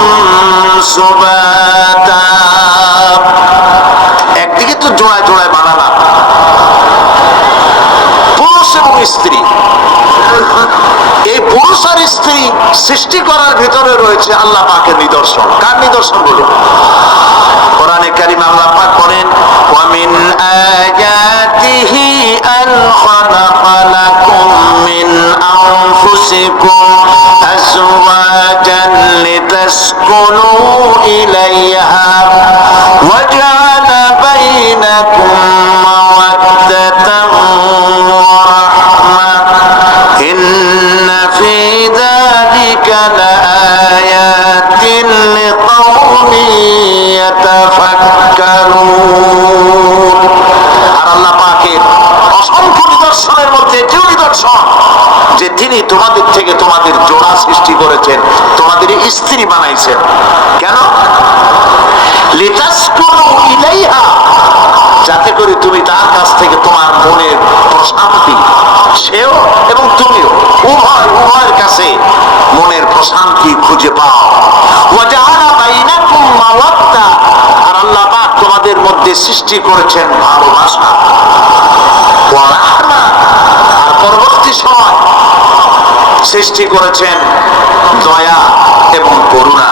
سباتا। একদিকে তো জোড়ায় জোড়ায় বানালাম পুরুষ এবং স্ত্রী। এই পুরুষ আর স্ত্রী সৃষ্টি করার ভিতরে রয়েছে আল্লাহ পাকের নিদর্শন। কার নিদর্শন বলুন? কোরআনে কারিমে আল্লাহ পাক বলেন ওয়ামিন আয়াতিহি আন খালাকা লাকুম মিন আনফুসিকুম আজওয়াজান লিতাসকুনু ইলাইহা ওয়া জাআলা বাইনাকুম মাওয়াদ্দাতান ওয়া রাহমা ইন্না ফি যালিকা লাআয়াতিন লিকাওমিন ইয়াতাফাক্কারুন। আর আল্লাহ পাকের অসংখ্য নিদর্শনের মধ্যে যে নিদর্শন যে তিনি তোমাদের থেকে তোমাদের জোড়া সৃষ্টি করেছেন, তোমাদের স্ত্রী বানাইছেন। কেন? লিতাসকুনু ইলাইহা, যাতে করে তুমি তার কাছ থেকে তোমার মনের প্রশান্তি, সেও এবং তুমিও উভয়ের কাছে মনের প্রশান্তি খুঁজে পাও। ওয়া জাআলা বাইনাকুম মাওয়াদ্দা, আর আল্লাহ পাক তোমাদের মধ্যে সৃষ্টি করেছেন ভালোবাসা। ওয়া রাহমা, আর পরবর্তী সময় সৃষ্টি করেছেন দয়া এবং করুণা।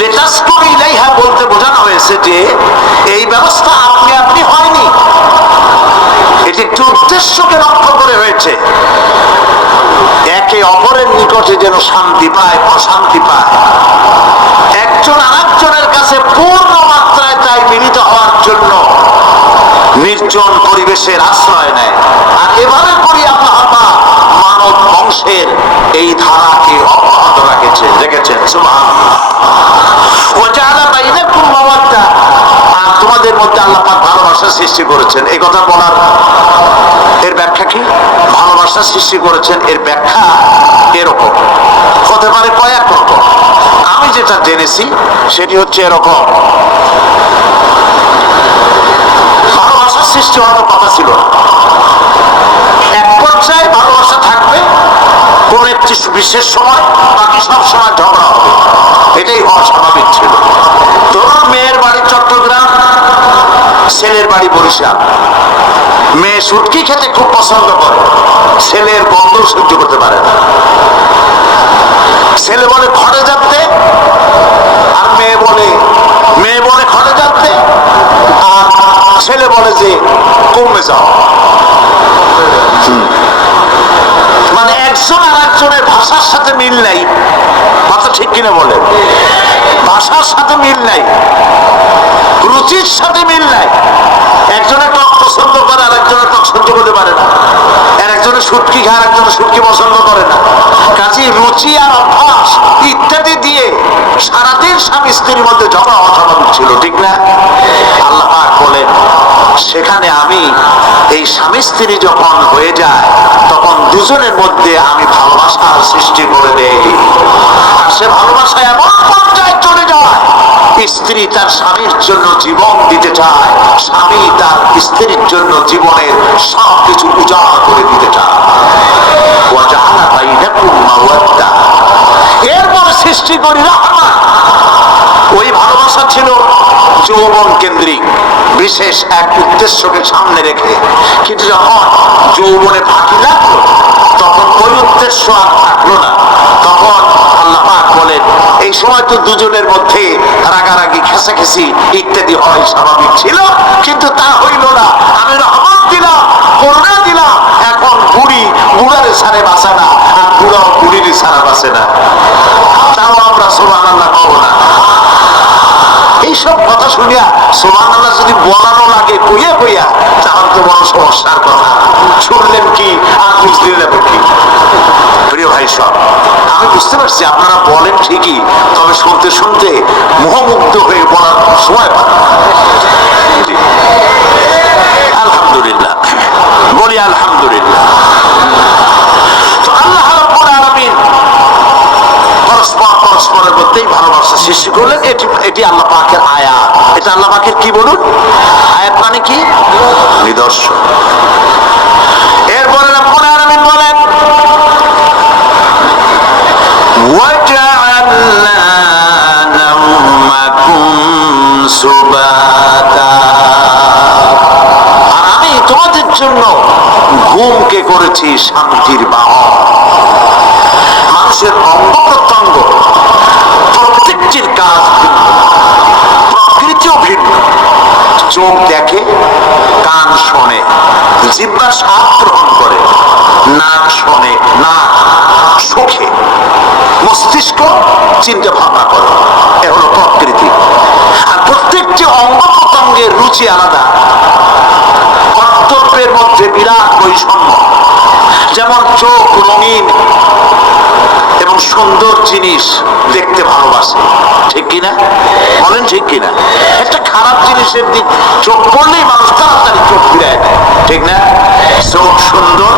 লিতাসকুনু ইলাইহা বলতে বোঝানো হয়েছে যে এই ব্যবস্থা আপনি আপনি হয়নি, এটি একটি উদ্দেশ্যকে লক্ষ্য করে হয়েছে। একে অপরের নিকটে যেন শান্তি পায়, প্রশান্তি পায়, একজন আরেকজনের কাছে পূর্ণ মাত্রায় তাই মিলিত হওয়ার জন্য নির্জন পরিবেশের আশ্রয় নেয়। আর এভাবে করি আল্লাহ পাক মানব বংশের এই ধারাকে অব্যাহত রেখেছেন। সুবহানাল্লাহ। ওয়া জাআলা বাইনাকুম মাওয়াদ্দা, আর তোমাদের মধ্যে আল্লাহ পাক ভালোবাসা সৃষ্টি করেছেন। এই কথা বলার এর ব্যাখ্যা কি? ভালোবাসা সৃষ্টি করেছেন এর ব্যাখ্যা এরকম হতে পারে কয়েক রকম। আমি যেটা জেনেছি সেটি হচ্ছে এরকম, ভালোবাসার সৃষ্টি হওয়ার কথা ছিল না। এক পর্যায়ে ভালোবাসা থাকবে কোন একটি বিশেষ সময়, বাকি সব সময় ঝগড়া হবে, এটাই হওয়া স্বাভাবিক ছিল। ধরুন মেয়ের বাড়ি চট্টগ্রাম, ছেলের বাড়ি বরিশাল। মেয়ে শুটকি খেতে খুব পছন্দ করে, ছেলের গন্ধ সহ্য করতে পারে না। ছেলে বলে খড়ে যাচ্ছে, আর মেয়ে বলে খড়ে যাচ্ছে, আর ছেলে বলে যে কমে যাও। মানে একজন আর একজনের ভাষার সাথে মিল নাই। কথা ঠিক কিনা বলে? ভাষার সাথে মিল নাই, রুচির সাথে মিল নাই। একজনের টক পছন্দ করে, আর একজনের টক সহ্য করতে পারে না। একজনের শুটকি খায়, একজনের শুটকি পছন্দ করে না। কাজে রুচি আর অভ্যাস ইত্যাদি দিয়ে সারাদিন স্বামী স্ত্রীর মধ্যে ঝগড়া অস্বাভাবিক ছিল, ঠিক না? আল্লাহ পাক বলেন সেখানে আমি এই স্বামী স্ত্রী যখন হয়ে যায় তখন দুজনের মধ্যে আমি ভালোবাসার সৃষ্টি করে দেই। আর সে ভালোবাসা এমন পর্যায়ে চলে যায়, স্ত্রী তার স্বামীর জন্য জীবন দিতে চায়, স্বামী তার স্ত্রীর জন্য জীবনের সব কিছু উজাড় করে দিতে চায়। ওয়া জাআলা বাইনাকুম মাওয়াদ্দা, এরপরে সৃষ্টি করি রাহমা। ওই ভালোবাসা ছিল যৌবন কেন্দ্রিক, বিশেষ এক উদ্দেশ্যকে সামনে রেখে। কিন্তু যখন যৌবনে ফাঁকি লাগলো তখন ওই উদ্দেশ্য আর থাকলো না। তখন আল্লাহ পাক বলেন এই সময় তো দুজনের মধ্যে রাগারাগি, খেসাখেসি ইত্যাদি হয় স্বাভাবিক ছিল, কিন্তু তা হইল না। আমি রহমত দিলাম, করুণা দিলাম। এখন বুড়ারে সারে বাঁচা না, আর বুড়াও বুড়িরই ছাড়া বাসে না, তাও আমরা সুবহানাল্লাহ কব না। এইসব কথা শুনিয়া সুবহানাল্লাহ যদি বলানো লাগে কইয়া কইয়া, তাহলে তো বড় সমস্যার কথা। শুনলেন কি আর বুঝলেন কি? প্রিয় ভাই সব, আমি বুঝতে পারছি আপনারা বলেন ঠিকই, তবে শুনতে শুনতে মোহমুগ্ধ হয়ে বলার সময় পান। আলহামদুলিল্লাহ, বলি আলহামদুলিল্লাহ। তো আল্লাহ রাব্বুল আলামিন পরস্পরের মধ্যেই ভালোবাসা সৃষ্টি করলেন। এটি আল্লাহ পাকের আয়াত। এটা আল্লাহ পাকের কি বলুন? আয়াত মানে কি? নিদর্শন। এরপরে রাব্বুল আলামিন বলেন ওয়াজআলনা নাওমাকুম সুবাতা, আর আমি তোমাদের জন্য ঘুমকে করেছি শান্তির বাহন। মানুষের অঙ্গ প্রত্যঙ্গ প্রত্যেকটির কাজ ভিন্ন, প্রকৃতিও ভিন্ন। চোখ দেখে, কান শোনে, জিহ্বা স্বাদ গ্রহণ করে, নাক শোনে, নাক সুখে, মস্তিষ্ক চিন্তা ভাবনা করে। এ হলো প্রকৃতি। আর প্রত্যেকটি অঙ্গ প্রত্যঙ্গের রুচি আলাদা, কর্তব্যের মধ্যে বিরাট বৈষম্য। যেমন চোখ রঙিন এবং সুন্দর জিনিস দেখতে ভালোবাসে, ঠিক কিনা? বলেন ঠিক কিনা? একটা খারাপ জিনিসের দিক চোখ পড়লেই মানুষ তাড়াতাড়ি চোখ ফিরায় দেয়, ঠিক না? চোখ সুন্দর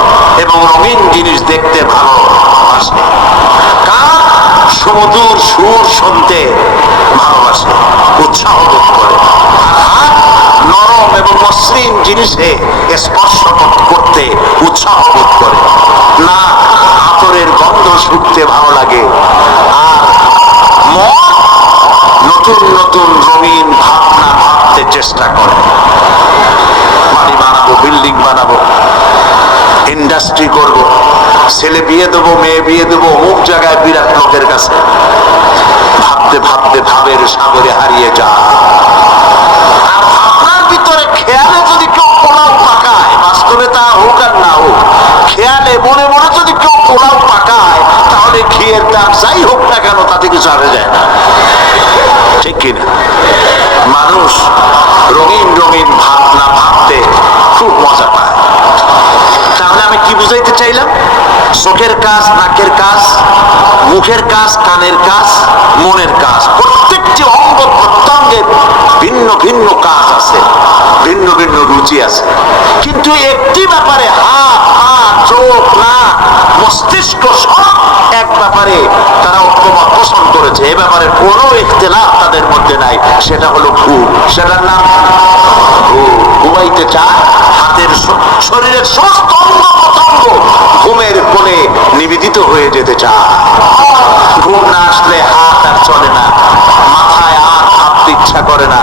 এবং রঙিন জিনিস দেখতে ভালোবাসে। কান সুমধুর সুর শুনতে ভালোবাসে, উৎসাহ বোধ করে। আর হাত নরম এবং মসৃণ জিনিসে স্পর্শ করতে উৎসাহ বোধ করে। নাক আতরের গন্ধ শুকতে ভালো লাগে। আর মন নতুন নতুন রঙিন ভাবনা ভাবতে চেষ্টা করে। বাড়ি বানাবো, বিল্ডিং বানাবো, ইন্ডাস্ট্রি করব, ছেলে বিয়ে দেবো, মেয়ে বিয়ে দেবো অমুক জায়গায় বিরাট লোকের কাছে। ভাবতে ভাবতে ভাবের সাগরে হারিয়ে যায়। আর আপনার ভিতরে খেয়ালে যদি কেউ পোলাও পাকায়, বাস্তবে তা হোক আর না হোক, খেয়ালে মনে মনে যদি কেউ পোলাও পাকায়, তাহলে ঘিয়ের দাম যাই হোক না কেন তাতে কিছু আসে যায় না, ঠিক কিনা? মানুষ রঙিন রঙিন ভাবনা ভাবতে খুব মজা পায়। তাহলে আমি কি বুঝাইতে চাইলাম? চোখের কাজ, নাকের কাজ, মুখের কাজ, কানের কাজ, মনের কাজ, প্রত্যেকটি অঙ্গ প্রত্যঙ্গের ভিন্ন ভিন্ন কাজ আছে, ভিন্ন ভিন্ন রুচি আছে। কিন্তু একটি ব্যাপারে হাত, পা, চোখ, নাক, মস্তিষ্ক সব এক ব্যাপারে তারা ঐক্যমত পোষণ করেছে। এ ব্যাপারে কোনো ইখতিলাফ তাদের মধ্যে নাই, সেটা হলো ঘুম। সেটার নাম ঘুম। ঘুমাইতে চায়, হাতের শরীরের সমস্ত অঙ্গ প্রত্যঙ্গ ঘুমের কোণে নিবেদিত হয়ে যেতে চায়। ঘুম না আসলে হাত আর চলে না, মাথায় আর ভাবতে ইচ্ছা করে না,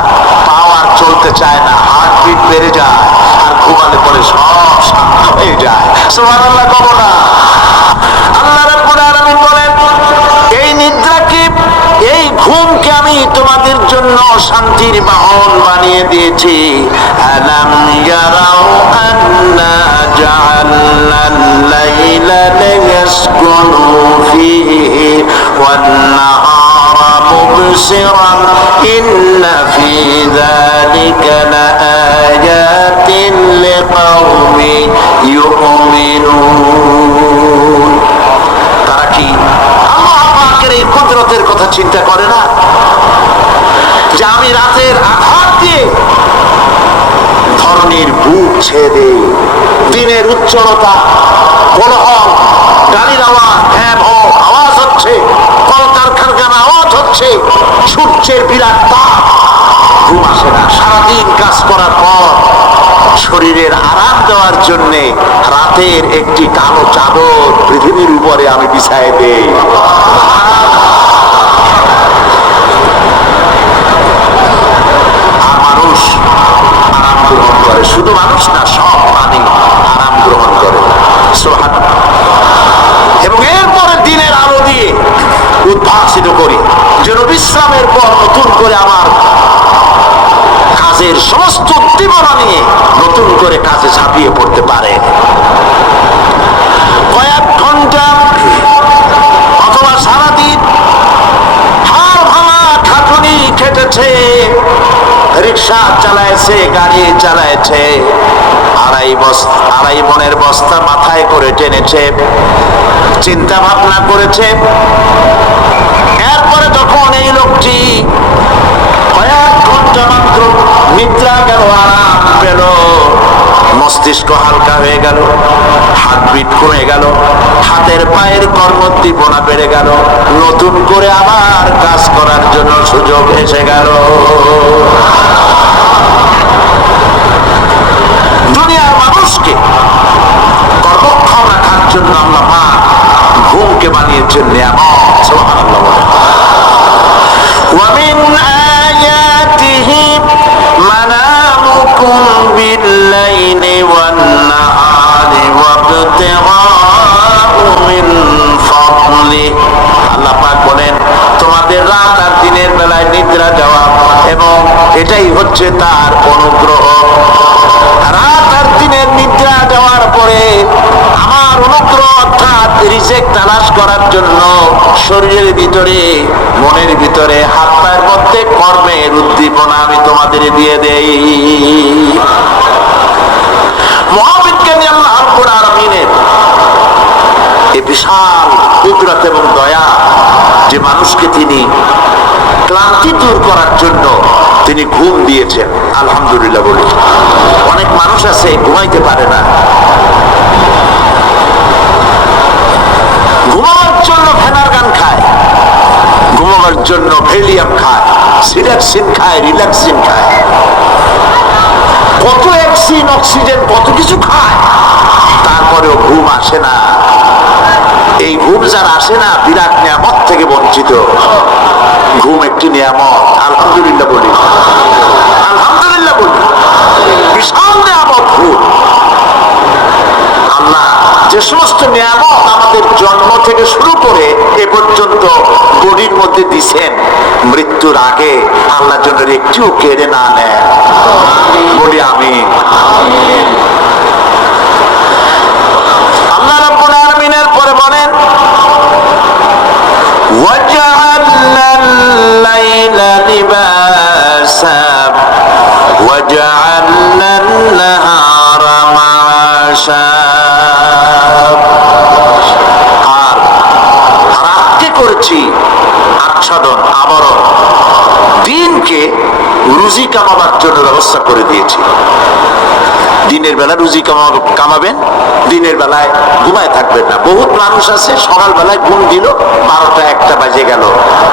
পাও আর চলতে চায় না, হার্টবিট বেড়ে যায়। আর ঘুমালে পরে সব শান্ত হয়ে যায়। সুবহানাল্লাহ কব না? আল্লাহ রাব্বুল আলামিন বলেন, এই নিদ্রাকে, এই ঘুমকে আমি তোমাদের জন্য শান্তির বাহন বানিয়ে দিয়েছি। আলাম ইয়ারাউ আন্না জাআলনাল লাইলা লিয়াসকুনু ফীহি ওয়ান নাহারা মুবসিরান ইন্না ফী যালিকা লাআয়াতিন লিকাওমিন ইউমিনুন। তারা কি আল্লাহ পাকের এই কুদরতের কথা চিন্তা করে না? যে আমি রাতের আঘাত দিয়ে ধরনীর বুক ছেদে, দিনের উজ্জ্বলতা, কোলাহল, গাড়ির আওয়াজ, আওয়াজ হচ্ছে, কলকারখানার আওয়াজ হচ্ছে, সূর্যের বিরাট তাপ, ঘুম আসে না। সারাদিন কাজ করার পর শরীরের আরাম দেওয়ার জন্য রাতের একটি কালো চাদর পৃথিবীর উপরে আমি বিছায় দেই। আর মানুষ আরাম গ্রহণ করে। শুধু মানুষ না, সব প্রাণী আরাম গ্রহণ করে। সুবহানাল্লাহ। এবং এরপরে দিনের আলো দিয়ে উদ্ভাসিত করি, যেন বিশ্রামের পর নতুন করে আমার কাজের সমস্ত উদ্দীপনা নিয়ে নতুন করে কাজে ঝাঁপিয়ে পড়তে পারে। কয়েক ঘন্টা করেছে, রিক্সা চালাইছে, গাড়ি চালাইছে, আড়াই মনের বস্তা মাথায় করে টেনেছে, চিন্তা ভাবনা করেছে। এরপরে যখন এই লোকটি কয়েক ঘন্টা মাত্র নিদ্রা গেল, আরাম পেল, মস্তিষ্ক হালকা হয়ে গেল, হার্টবিট কমে গেল, হাতের পায়ের কর্মোদ্দীপনা বেড়ে গেল, নতুন করে আবার কাজ করার জন্য সুযোগ এসে গেল। দুনিয়ার মানুষকে কর্মক্ষম রাখার জন্য আল্লাহ পাক ঘুমকে বানিয়েছেন নিয়ামত। সুবহানাল্লাহ। ওয়া মিন আয়াতিহি মানামুকুম বিল-লাইলি ওয়ান-নাহারি ওয়াবতিগাউ মিন ফাদলিহি। আল্লাহ পাক বলেন, তোমাদের রাত আর দিনের বেলায় নিদ্রা যাওয়া, এবং এটাই হচ্ছে তার অনুগ্রহ। রাত আর দিনের নিদ্রা যাওয়ার পরে আমার অনুগ্রহ অর্থাৎ রিজিক তালাশ করার জন্য শরীরের ভিতরে, মনের ভিতরে, হাত পায়ের মধ্যে কর্মের উদ্দীপনা আমি তোমাদের দিয়ে দেই। মহাবিজ্ঞানী আল্লাহ রাব্বুল আলামিনের এই বিশাল কুদরত এবং দয়া, যে মানুষকে তিনি ক্লান্তি দূর করার জন্য তিনি ঘুম দিয়েছেন, আলহামদুলিল্লাহ বলি। অনেক মানুষ আছে ঘুমাইতে পারে না, ঘুমাবার জন্য ফেনার গান খায়, ঘুমাবার জন্য ভেলিয়াম খায়, সিরাক্সিন খায়, রিল্যাক্সিন খায়, কত অক্সিজেন কত কিছু খায়, তারপরেও ঘুম আসে না। এই ঘুম যার আসে না, বিরাট নিয়ামত থেকে বঞ্চিত। ঘুম একটি নিয়ামত, আলহামদুলিল্লাহ বলি, আলহামদুলিল্লাহ বলি, বিশাল নিয়ামত ঘুম। আল্লাহ যে সমস্ত নিয়ামত আমাদের জন্ম থেকে শুরু করে এ পর্যন্ত বডির মধ্যে দিছেন, মৃত্যুর আগে আল্লাহ যেন একটিও কেড়ে না নেয়, বলি আমিন। আল্লাহ রাব্বুল আলামিনের পরে বলেন, وَجَعَلْنَا اللَّيْلَ لِبَاسًا وَجَعَلْنَا النَّهَارَ مَعَاشًا। আর রাতকে করেছি আচ্ছাদন, আবরণ, দিনকে রুজি কামাবার জন্য ব্যবস্থা করে দিয়েছি। দিনের বেলা রুজি কামাবেন, দিনের বেলায় ঘুমায় থাকবেন না। বহুত মানুষ আছে সকাল বেলায় ঘুম দিল, 12টা-1টা বাজে গেল।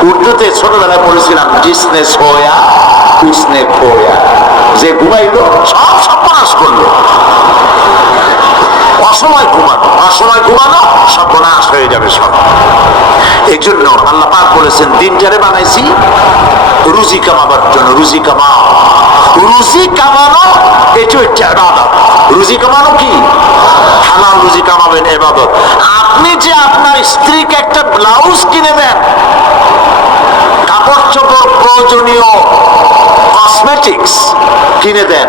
উর্দুতে ছোটবেলায় পড়েছিলাম, জিসনে সোয়া উসনে খোয়া, যে ঘুমাইলো সব সর্বনাশ করলো। অসময় ঘুমানো সর্বনাশ হয়ে যাবে সব। এই জন্য আল্লাহ পাক বলেছেন, দিনটারে বানাইছি রুজি কামাবার জন্য। রুজি কামাও, রুজি কামানো এটা একটা ইবাদত। রুজি কামানো কি? হালাল রুজি কামাবেন, ইবাদত। আপনি যে আপনার স্ত্রীকে একটা ব্লাউজ কিনে দেন, কাপড় চোপড়, প্রয়োজনীয় কসমেটিক্স কিনে দেন,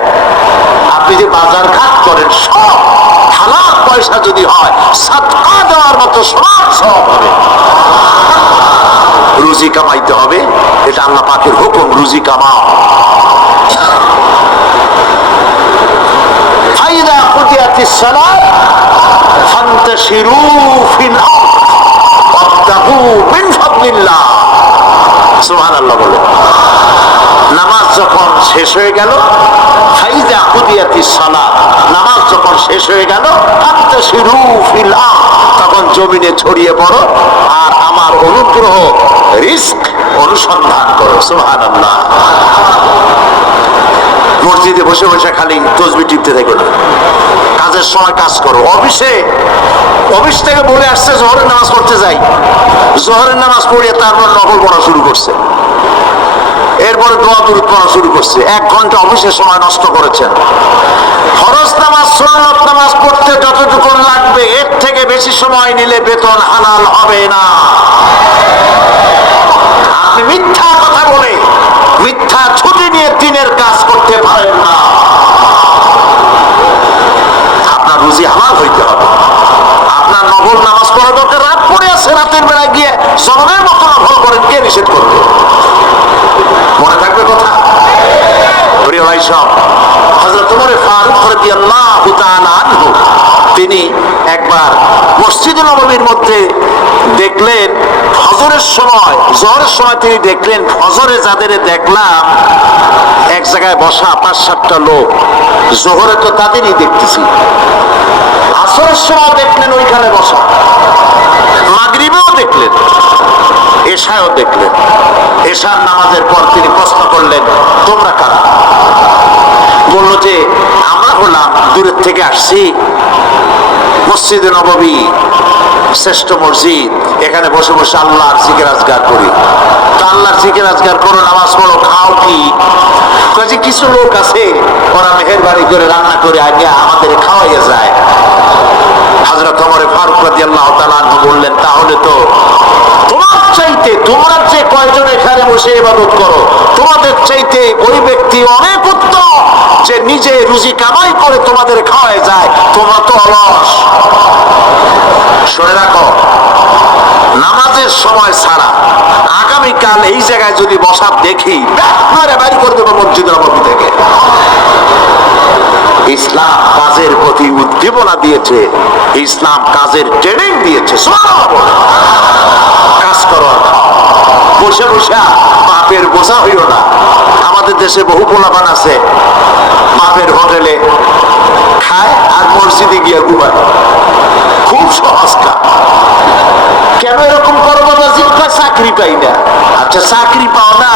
আপনি যে বাজার ঘাট করেন, সব হালাল পয়সা যদি হয়, সাদকা দেওয়ার মতো সব হবে। রুজি কামাইতে হবে, এটা আল্লাহ পাকের হুকুম, রুজি কামাও। ফাইদা কুদিয়াতিস সালাত ফান্তাশিরু ফিল আরদ ওয়াবতাগু মিন ফাদলিল্লাহ। সুবহানাল্লাহ বলে। নামাজ যখন শেষ হয়ে গেল, ফাইদা কুদিয়াতিস সালাত, নামাজ যখন শেষ হয়ে গেল, ফান্তাশিরু ফিল আরদ, তখন জমিনে ছড়িয়ে পড়ো আর আমার অনুগ্রহ, রিস্ক অনুসন্ধান করো। সুবহানাল্লাহ। মসজিদে বসে বসে খালি তসবিহ টিপতে থাকো না, কাজের সময় কাজ করো। অফিস থেকে বলে আসছে জোহরের নামাজ পড়তে যাই, জোহরের নামাজ পড়িয়ে তারপর নফল পড়া শুরু করছে, এরপরে দোয়া দুরূদ পড়া শুরু করছে। 1 ঘন্টা অফিসের সময় নষ্ট করেছেন। ফরজ নামাজ, সুন্নাত নামাজ পড়তে যতটুকু লাগবে, এর থেকে বেশি সময় নিলে বেতন হালাল হবে না। আপনি মিথ্যা কথা বলে, মিথ্যা ছুটি নিয়ে দিনের কাজ করতে পারেন না। আপনার রুজি হালাল হইতে হবে। আপনার নফল নামাজ পড়া দরকার, রাত পড়ে আছে, রাতের বেলা গিয়ে জনমের মতো নফল করেন, কে নিষেধ করবে? মনে থাকবে কথা? ভাই সব, হযরত ওমর ফারুক রাদিয়াল্লাহু তাআলা আনহু তিনি একবার মসজিদে নববীর মধ্যে দেখলেন ফজরের সময়, জোহরের সময় তিনি দেখলেন ফজরে যাদের দেখলাম এক জায়গায় বসা ৫-৭টা লোক, জোহরে তো তাদেরই দেখতেছি, আসরের সময় দেখলেন ওইখানে বসা, মাগরিবেও দেখলেন, এশায়ও দেখলেন। এশার নামাজের পর তিনি প্রশ্ন করলেন, তোমরা কারা? বলল যে আমরা হলাম দূরের থেকে আসছি, মসজিদে নববী শ্রেষ্ঠ মসজিদ, এখানে বসে বসে আল্লাহর জিকির আজগার করি। তো আল্লাহর জিকির আজগার করো, নামাজ পড়ো, খাও কি? কাজে কিছু লোক আছে ওরা মেহেরবানি করে রান্না করে আগে আমাদের খাওয়াইয়া যায়। হযরত ওমর ফারুক রাদিয়াল্লাহু তাআলা আনহু বললেন, তাহলে তো তোমার চাইতে, তোমরা যে কয়জন এখানে বসে ইবাদত করো, তোমাদের চাইতে ওই ব্যক্তি অনেক উত্তম যে নিজে রুজি কামাই করে তোমাদের খাওয়ায় যায়, তোমরা তো অলস। শুনে রাখো, নামাজের সময় ছাড়া আগামীকাল এই জায়গায় যদি বসা দেখি, বাইরে করে দেবো মসজিদ নববী থেকে। ইসলাম কাজের প্রতি উদ্দীপনা দিয়েছে, ইসলাম কাজের ট্রেনিং দিয়েছে। কাজ করো, বসে বসে বাপের বোঝা হইও না। আমাদের দেশে বহু পোলাপান আছে বাপের হোটেলে খায় আর মসজিদে গিয়ে ঘুমায়, খুব সহজ কাজ। কেন এরকম করবো? চাকরি পাই না। আচ্ছা চাকরি পাও না,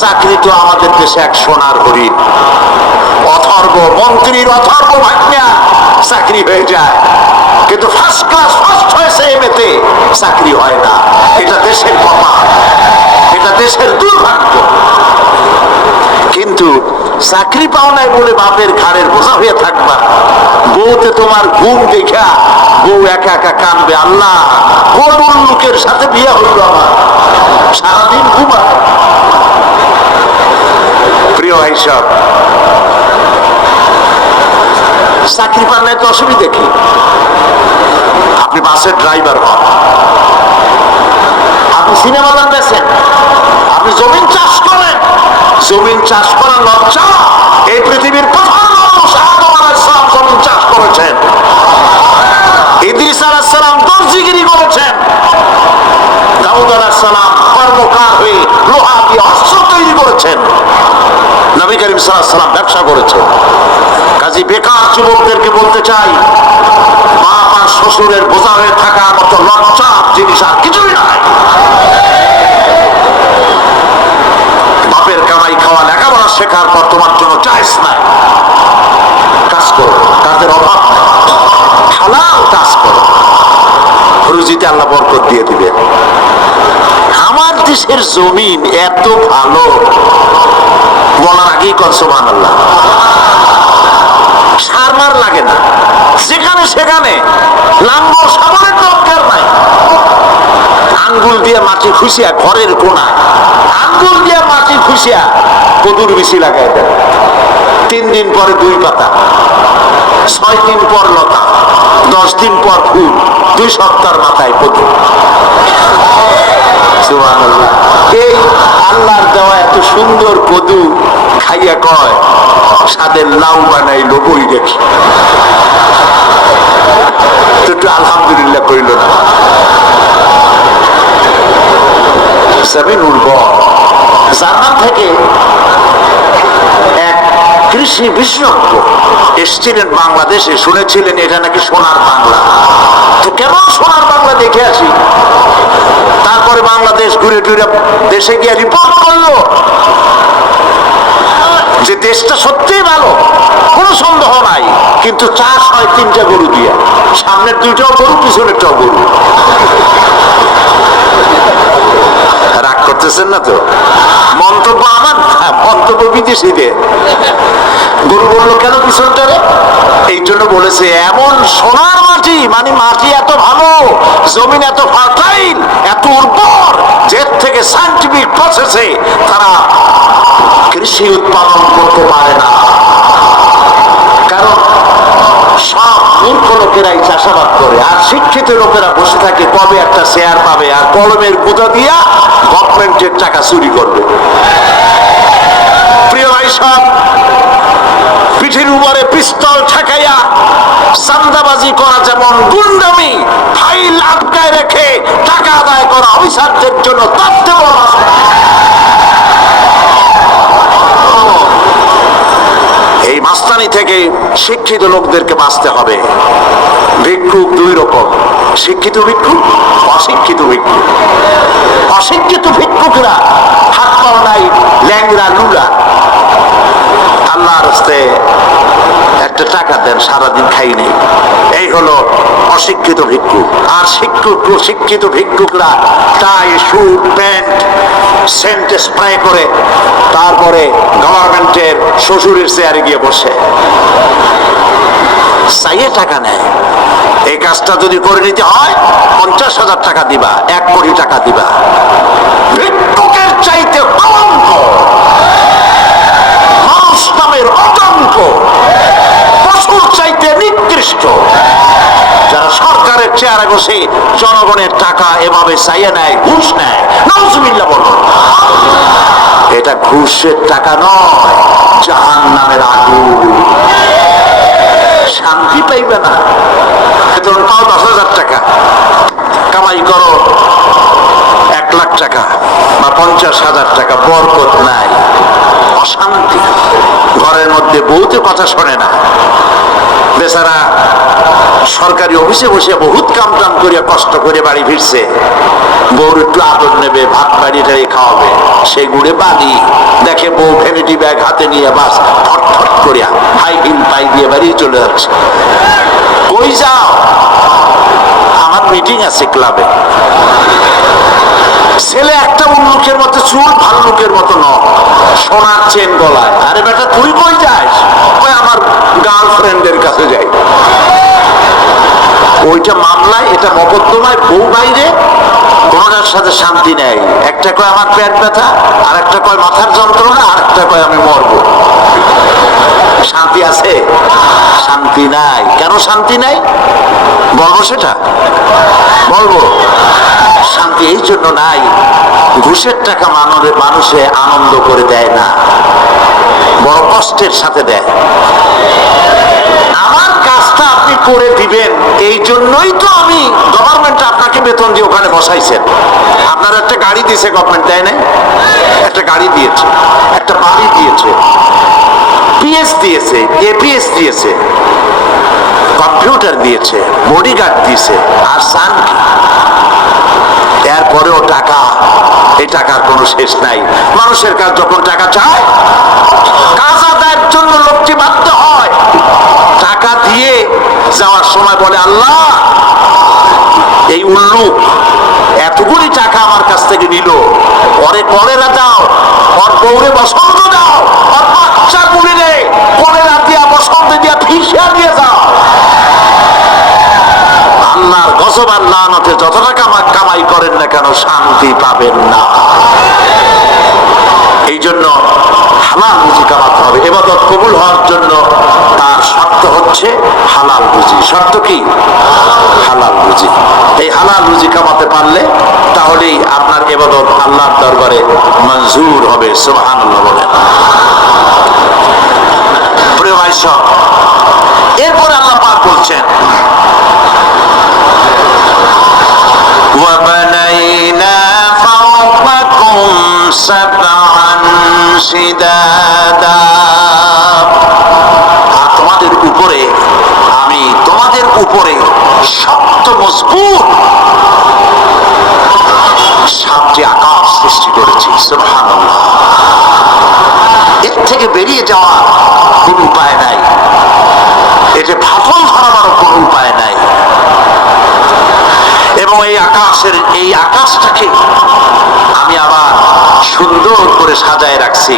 চাকরি তো আমাদের দেশে এক সোনার হরিণ, অথর্ব মন্ত্রীর অথর্ব ভাগ্যা চাকরি হয়ে যায়, কিন্তু ফার্স্ট ক্লাস ফার্স্ট হয়েছে এমএতে চাকরি হয় না। এটা দেশের কপাল, এটা দেশের দুর্ভাগ্য। কিন্তু চাকরি পাও নাই বলে বাপের ঘাড়ের বোঝা হয়ে থাকবা। বউতে তোমার ঘুম দেখা বউ একা একা কানবে, আল্লাহ কোন লোকের সাথে বিয়ে হইল আমার, সারাদিন ঘুমায়। প্রিয় হিসাব, চাকরি পান নাই তো অসুবিধা কি? আপনি বাসের ড্রাইভার হন, আপনি সিনেমা বানাচ্ছেন, আপনি জমিন চাষ করেন, জমিন চাষ করার লজ্জা? এই পৃথিবীর প্রথম মানুষ আদম আলাইহিস সালাম জমিন চাষ করেছেন, ইদ্রিস আলাইহিস সালাম দর্জিগিরি করেছেন, দাউদ আলাইহিস সালাম কর্মকার হয়ে লোহা দিয়ে অস্ত্র তৈরি করেছেন, নবী করিম সাল্লাল্লাহু আলাইহি ওয়াসাল্লাম ব্যবসা করেছেন। কাজী বেকার যুবকদেরকে বলতে চাই, বাপ আর শ্বশুরের বোঝা হয়ে থাকার মতো লজ্জা জিনিস আর কিছুই নাই। বাপের কামাই খাওয়া লেখাপড়া শেখার পর তোমার জন্য জায়েজ নাই। কাজ করো, কাজের অভাব নাই, হালাল কাজ করো, রুজিতে আল্লাহ বরকত দিয়ে দিবে। আমার দেশের জমিন এত ভালো, বলার আগেই কর সুবহানাল্লাহ। সার মার লাগে না, যেখানে সেখানে লাঙ্গল সাবলের দরকার নাই। আঙ্গুল দিয়ে মাটি খুশিয়া ঘরের কোনায়, আঙ্গুল দিয়ে মাটি খুশিয়া কদুর বিচি লাগাই দেন। 3 দিন পরে 2 পাতা, 6 দিন পর লতা, 10 দিন পর ফুল, 2 সপ্তাহের মাথায় কদু। সুবহানাল্লাহ। এই আল্লাহর দেওয়া এত সুন্দর কদু খাইয়া কয় সাদের লাউ বানাইলো বই রেখে, একটু আলহামদুলিল্লাহ কইল না। জমিন উর্বর। জার্মান থেকে এক কৃষি বিশেষজ্ঞ এসেছিলেন বাংলাদেশে, শুনেছিলেন এটা নাকি সোনার বাংলা। তো কেমন সোনার বাংলা দেখে আসি। তারপরে বাংলাদেশ ঘুরে ঘুরে দেশে গিয়ে রিপোর্ট করলো যে দেশটা সত্যিই ভালো, কোনো সন্দেহ নাই, কিন্তু চাষ হয় 3টা গরু দিয়ে, সামনের 2টাও গরু, পিছনেরটাও গরু। রাগ করতেছেন না তো? মন্তব্য আমার না, মন্তব্য বিদেশিদের। গরু বললো কেন পিছনটারে? এই জন্য বলেছে এমন সোনার মাটি, মানে মাটি এত ভালো, জমিন এত ফার্টাইল, এত উর্বর, যে থেকে সায়েন্টিফিক প্রসেসে তারা কৃষি উৎপাদন করতে পারে না। কারণ সব মূর্খ লোকেরাই চাষাবাদ করে, আর শিক্ষিত লোকেরা বসে থাকে কবে একটা শেয়ার পাবে, আর কলমের গুঁতা দিয়া গভর্নমেন্টের টাকা চুরি করবে। প্রিয় ভাই সব, চাঁদাবাজি করা যেমন গুন্ডামি, ফাইল আটকায় রেখে টাকা আদায় করা অফিসারদের জন্য তার চেয়ে বড় মাসলা। এই মাস্তানি থেকে শিক্ষিত লোকদেরকে বাঁচতে হবে। ভিক্ষুক দুই রকম, শিক্ষিত ভিক্ষুক, অশিক্ষিত ভিক্ষুক। অশিক্ষিত ভিক্ষুকরা হাত পাও নাই, ল্যাংরা লুলা, আল্লাহর রাস্তে একটা টাকা দেন, সারাদিন খাই নেই, এই হলো অশিক্ষিত ভিক্ষুক। আর শিক্ষিত ভিক্ষুকরা টাই, স্যুট, প্যান্ট, সেন্ট স্প্রে করে তারপরে গভর্নমেন্টের শ্বশুরের চেয়ারে গিয়ে বসে চাইয়ে টাকা নেয়। এই কাজটা যদি করে নিতে হয় 50,000 টাকা দিবা, 1 কোটি টাকা দিবা। ভিক্ষুকের চাইতে কলঙ্ক, মানুষ নামের অকঙ্ক, পশুর চাইতে নিকৃষ্ট যারা সরকারের চেয়ারে বসে জনগণের টাকা এভাবে চাইয়ে নেয়, ঘুষ নেয়। নাউজুবিল্লাহ বলুন। এটা ঘুষের টাকা নয়, জাহান্নামের আগুন। শান্তি পাইবে না। বেতন পাও 10,000 টাকা, কামাই করো 1 লাখ টাকা বা 50,000 টাকা, বরকত নাই, অশান্তি। ঘরের মধ্যে বউতে কথা শোনে না, বেচারা সরকারি অফিসে বসে বহুত কাম টাম করিয়া কষ্ট করে বাড়ি ফিরছে, বউর একটু আদর নেবে, ভাত বাড়ি টাড়ি খাওয়াবে, সেই গুড়ে বাড়ি দেখে বউ ভ্যানিটি ব্যাগ হাতে নিয়ে বাস ফট করিয়া হাই হিল পাই দিয়ে বাড়ি চলে যাচ্ছে। কই যাও? আমার মিটিং আছে ক্লাবে। ছেলে একটা উন্মুখের মতো চুল, ভালো লোকের মতো ন, সোনার চেন গলায়। আরে বেটা তুই কই যাস? ওই আমার গার্লফ্রেন্ডের কাছে যাই। ওইটা মামলায়, এটা মকদ্দমায়, বউ বাইরে, কোনটার সাথে শান্তি নেই। একটা কয় আমার পেট ব্যথা, আর একটা কয় মাথার যন্ত্রণা, আর একটা কয় আমি মরবো। শান্তি আছে? শান্তি নাই। কেন শান্তি নাই বলবো, সেটা বলবো। শান্তি এই জন্য নাই, ঘুষের টাকা মানুষে আনন্দ করে দেয় না, বড় কষ্টের সাথে দেয়। আমার কাজটা আপনি করে দিবেন, এই জন্যই তো আমি গভর্নমেন্ট আপনাকে বেতন দিয়ে ওখানে বসাইছেন। আপনার একটা গাড়ি দিয়েছে গভর্নমেন্ট, দেয় নাই? একটা গাড়ি দিয়েছে, একটা বাড়ি দিয়েছে, পিএস দিয়েছে, এপিএস দিয়েছে, কম্পিউটার দিয়েছে, বডিগার্ড দিয়েছে, আর সান কি? এরপরেও টাকা, এই টাকার কোনো শেষ নাই। মানুষের কাছে যখন টাকা চায়, কাজ আদায়ের জন্য লোকটি বাধ্য হয়, টাকা দিয়ে যাওয়ার সময় বলে, আল্লাহ এই উল্লুক এতগুলি টাকা আমার কাছ থেকে নিল, পরে কলেরা দাও, ওর বউরে বসন্ত দাও, ওর বাচ্চা গুলিরে কলেরা দিয়া বসন্ত দিয়া ফিসিয়া দিয়ে যাও। আল্লাহর গজব আর লানতে যত টাকা কামাই করেন না কেন, শান্তি পাবেন না। এই জন্য হালাল রুজি কামাতে হবে। ইবাদত কবুল হওয়ার জন্য তার শর্ত হচ্ছে হালাল রুজি। শর্ত কি? হালাল রুজি। এই হালাল রুজি কামাতে পারলে তাহলেই আপনার ইবাদত আল্লাহর দরবারে মঞ্জুর হবে। সুবহানাল্লাহ বলেন। প্রিয় ভাই সব, এরপর আল্লাহ পাক বলছেন, وَبَنَيْنَا فَوْقَكُمْ سَبْعًا شِدَادًا। আর তোমাদের উপরে, আমি তোমাদের উপরে শক্ত মজবুত 7টি আকাশ সৃষ্টি করেছি। সুবহানাল্লাহ। এর থেকে বেরিয়ে যাওয়ার কোন উপায় নাই, এতে ফাটল ধরাবারও কোন উপায় নাই। এবং এই আকাশটাকে আমি আবার সুন্দর করে সাজায় রাখছি।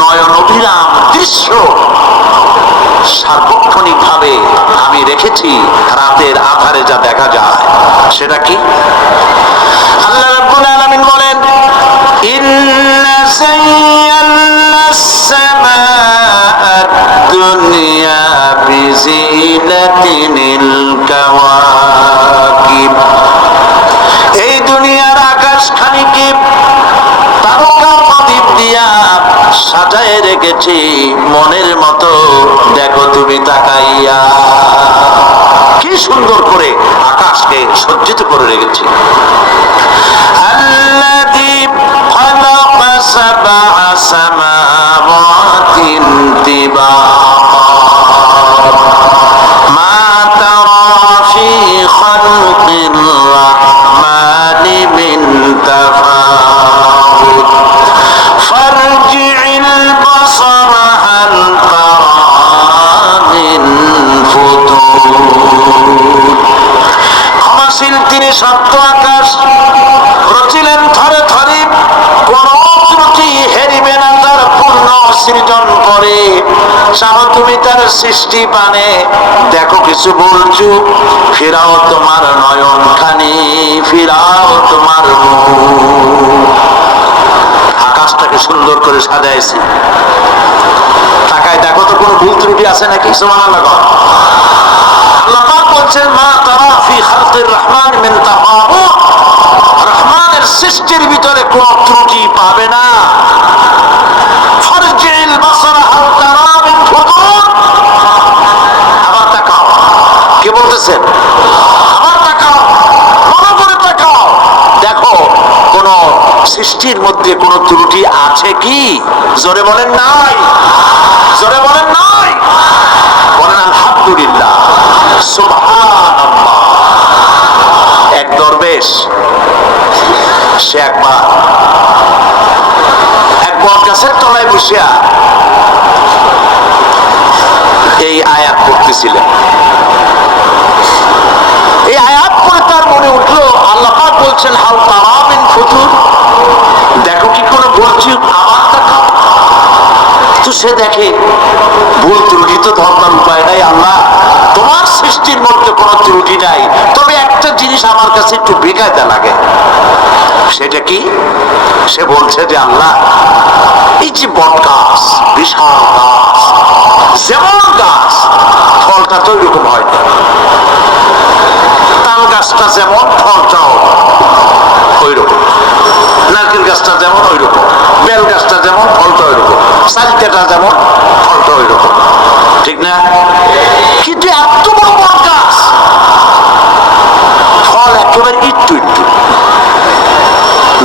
নয়নবিরাম দৃশ্য সার্বক্ষণিক ভাবে আমি রেখেছি। রাতের আধারে যা দেখা যায়, সেটা কি? আল্লাহ রাব্বুল আলামিন বলেন, ইন্না যায়্যানাস সামাআদ দুনিয়া বিজিনাতিল কাওয়াকিব। এই দুনিয়ার আকাশ খানিকে তারকা প্রদীপ দিয়া সাজায় রেখেছি, মনের মতো দেখো তুমি তাকাইয়া। সুন্দর করে আকাশকে সজ্জিত করে রেখেছি। আল্লাযী খালাকা সাবআ সামাওয়াতিন তিবাকা মা তারা ফি খালকির রাহমানি মিন তাফাউত ফারজি'ল বাসারা হাল তারা মিন ফুতুর। ক্ষমাশীল তিনি, সপ্ত আকাশ রচিলেন থরে থরে, কোন ত্রুটি হেরিবে না তার পূর্ণ সৃজন করে। চাও তুমি তার সৃষ্টি পানে, দেখো কিছু বলছো, ফিরাও তোমার নয়ন খানি, ফিরাও তোমার মুখ। আকাশটাকে সুন্দর করে সাজাইছি, তাকায় দেখো তো কোনো ভুল ত্রুটি আছে নাকি? সুবহানাল্লাহ। আল্লাহ পাক বলছেন মা তারা ফি খালকির রহমান মিন তাফাউত, রহমানের সৃষ্টির ভিতরে কোনো ত্রুটি পাবে না। ফারজি'ল বাসারা হাল তারা মিন ফুতুর, আবার তাকাও, কে বলতেছেন? আবার তাকাও, মনে করে তাকাও, দেখো কোন সৃষ্টির মধ্যে কোনো ত্রুটি আছে কি? জোরে বলেন নাই, জোরে বলেন নাই, বলেন আলহামদুলিল্লাহ, সুবহানাল্লাহ। এক দরবেশ, সে একবার এক বট গাছের তলায় বসিয়া এই আয়াত পড়তেছিলেন। এই আয়াত পড়ে তার মনে উঠলো আল্লাহ পাক বলছেন হাল তারা মিন ফুতুর, দেখো কি কোনো বলছি, আবার দেখাও। তো সে দেখে ভুল ত্রুটি তো ধরবার উপায় নাই। আল্লাহ তোমার সৃষ্টির মধ্যে কোনো ত্রুটি নাই, তবে একটা জিনিস আমার কাছে একটু বেকায়দা লাগে। সেটা কি? সে বলছে যে আল্লাহ এই যে বট গাছ, বিশাল গাছ, যেমন গাছ ফলটা তো এরকম হয় না, তাল গাছটা যেমন ফলটাও ওই রকম, নারকেল গাছটা যেমন ওই রকম, বেল গাছটা যেমন ফলটা ওই রকম, সালিকাটা যেমন ফলটা ওই রকম, ঠিক না? কিন্তু এত বড় বট গাছ, ফল একেবারে একটু একটু।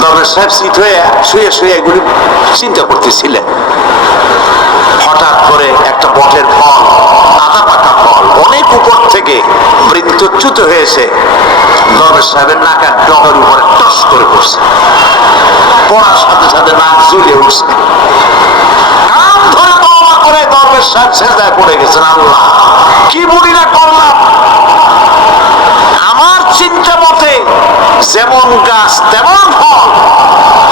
দরবেশ সাহেব শীত হয়ে শুয়ে শুয়ে এগুলি চিন্তা করতেছিলেন। হঠাৎ করে একটা বটের ফল, আধা পাকা ফল, অনেক উপর থেকে বৃত্তচ্যুত হয়েছে দরবেশ সাহেবের নাকের ডগার উপরে টস করে পড়ছে। পড়ার সাথে সাথে নাক জ্বলে উঠছে, কান ধরে তওবা করে দরবেশ সাহেব সেজদায় পড়ে গেছেন। আল্লাহ কি বলি না করলাম, আমার চিন্তা মতে যেমন গাছ তেমন ফল,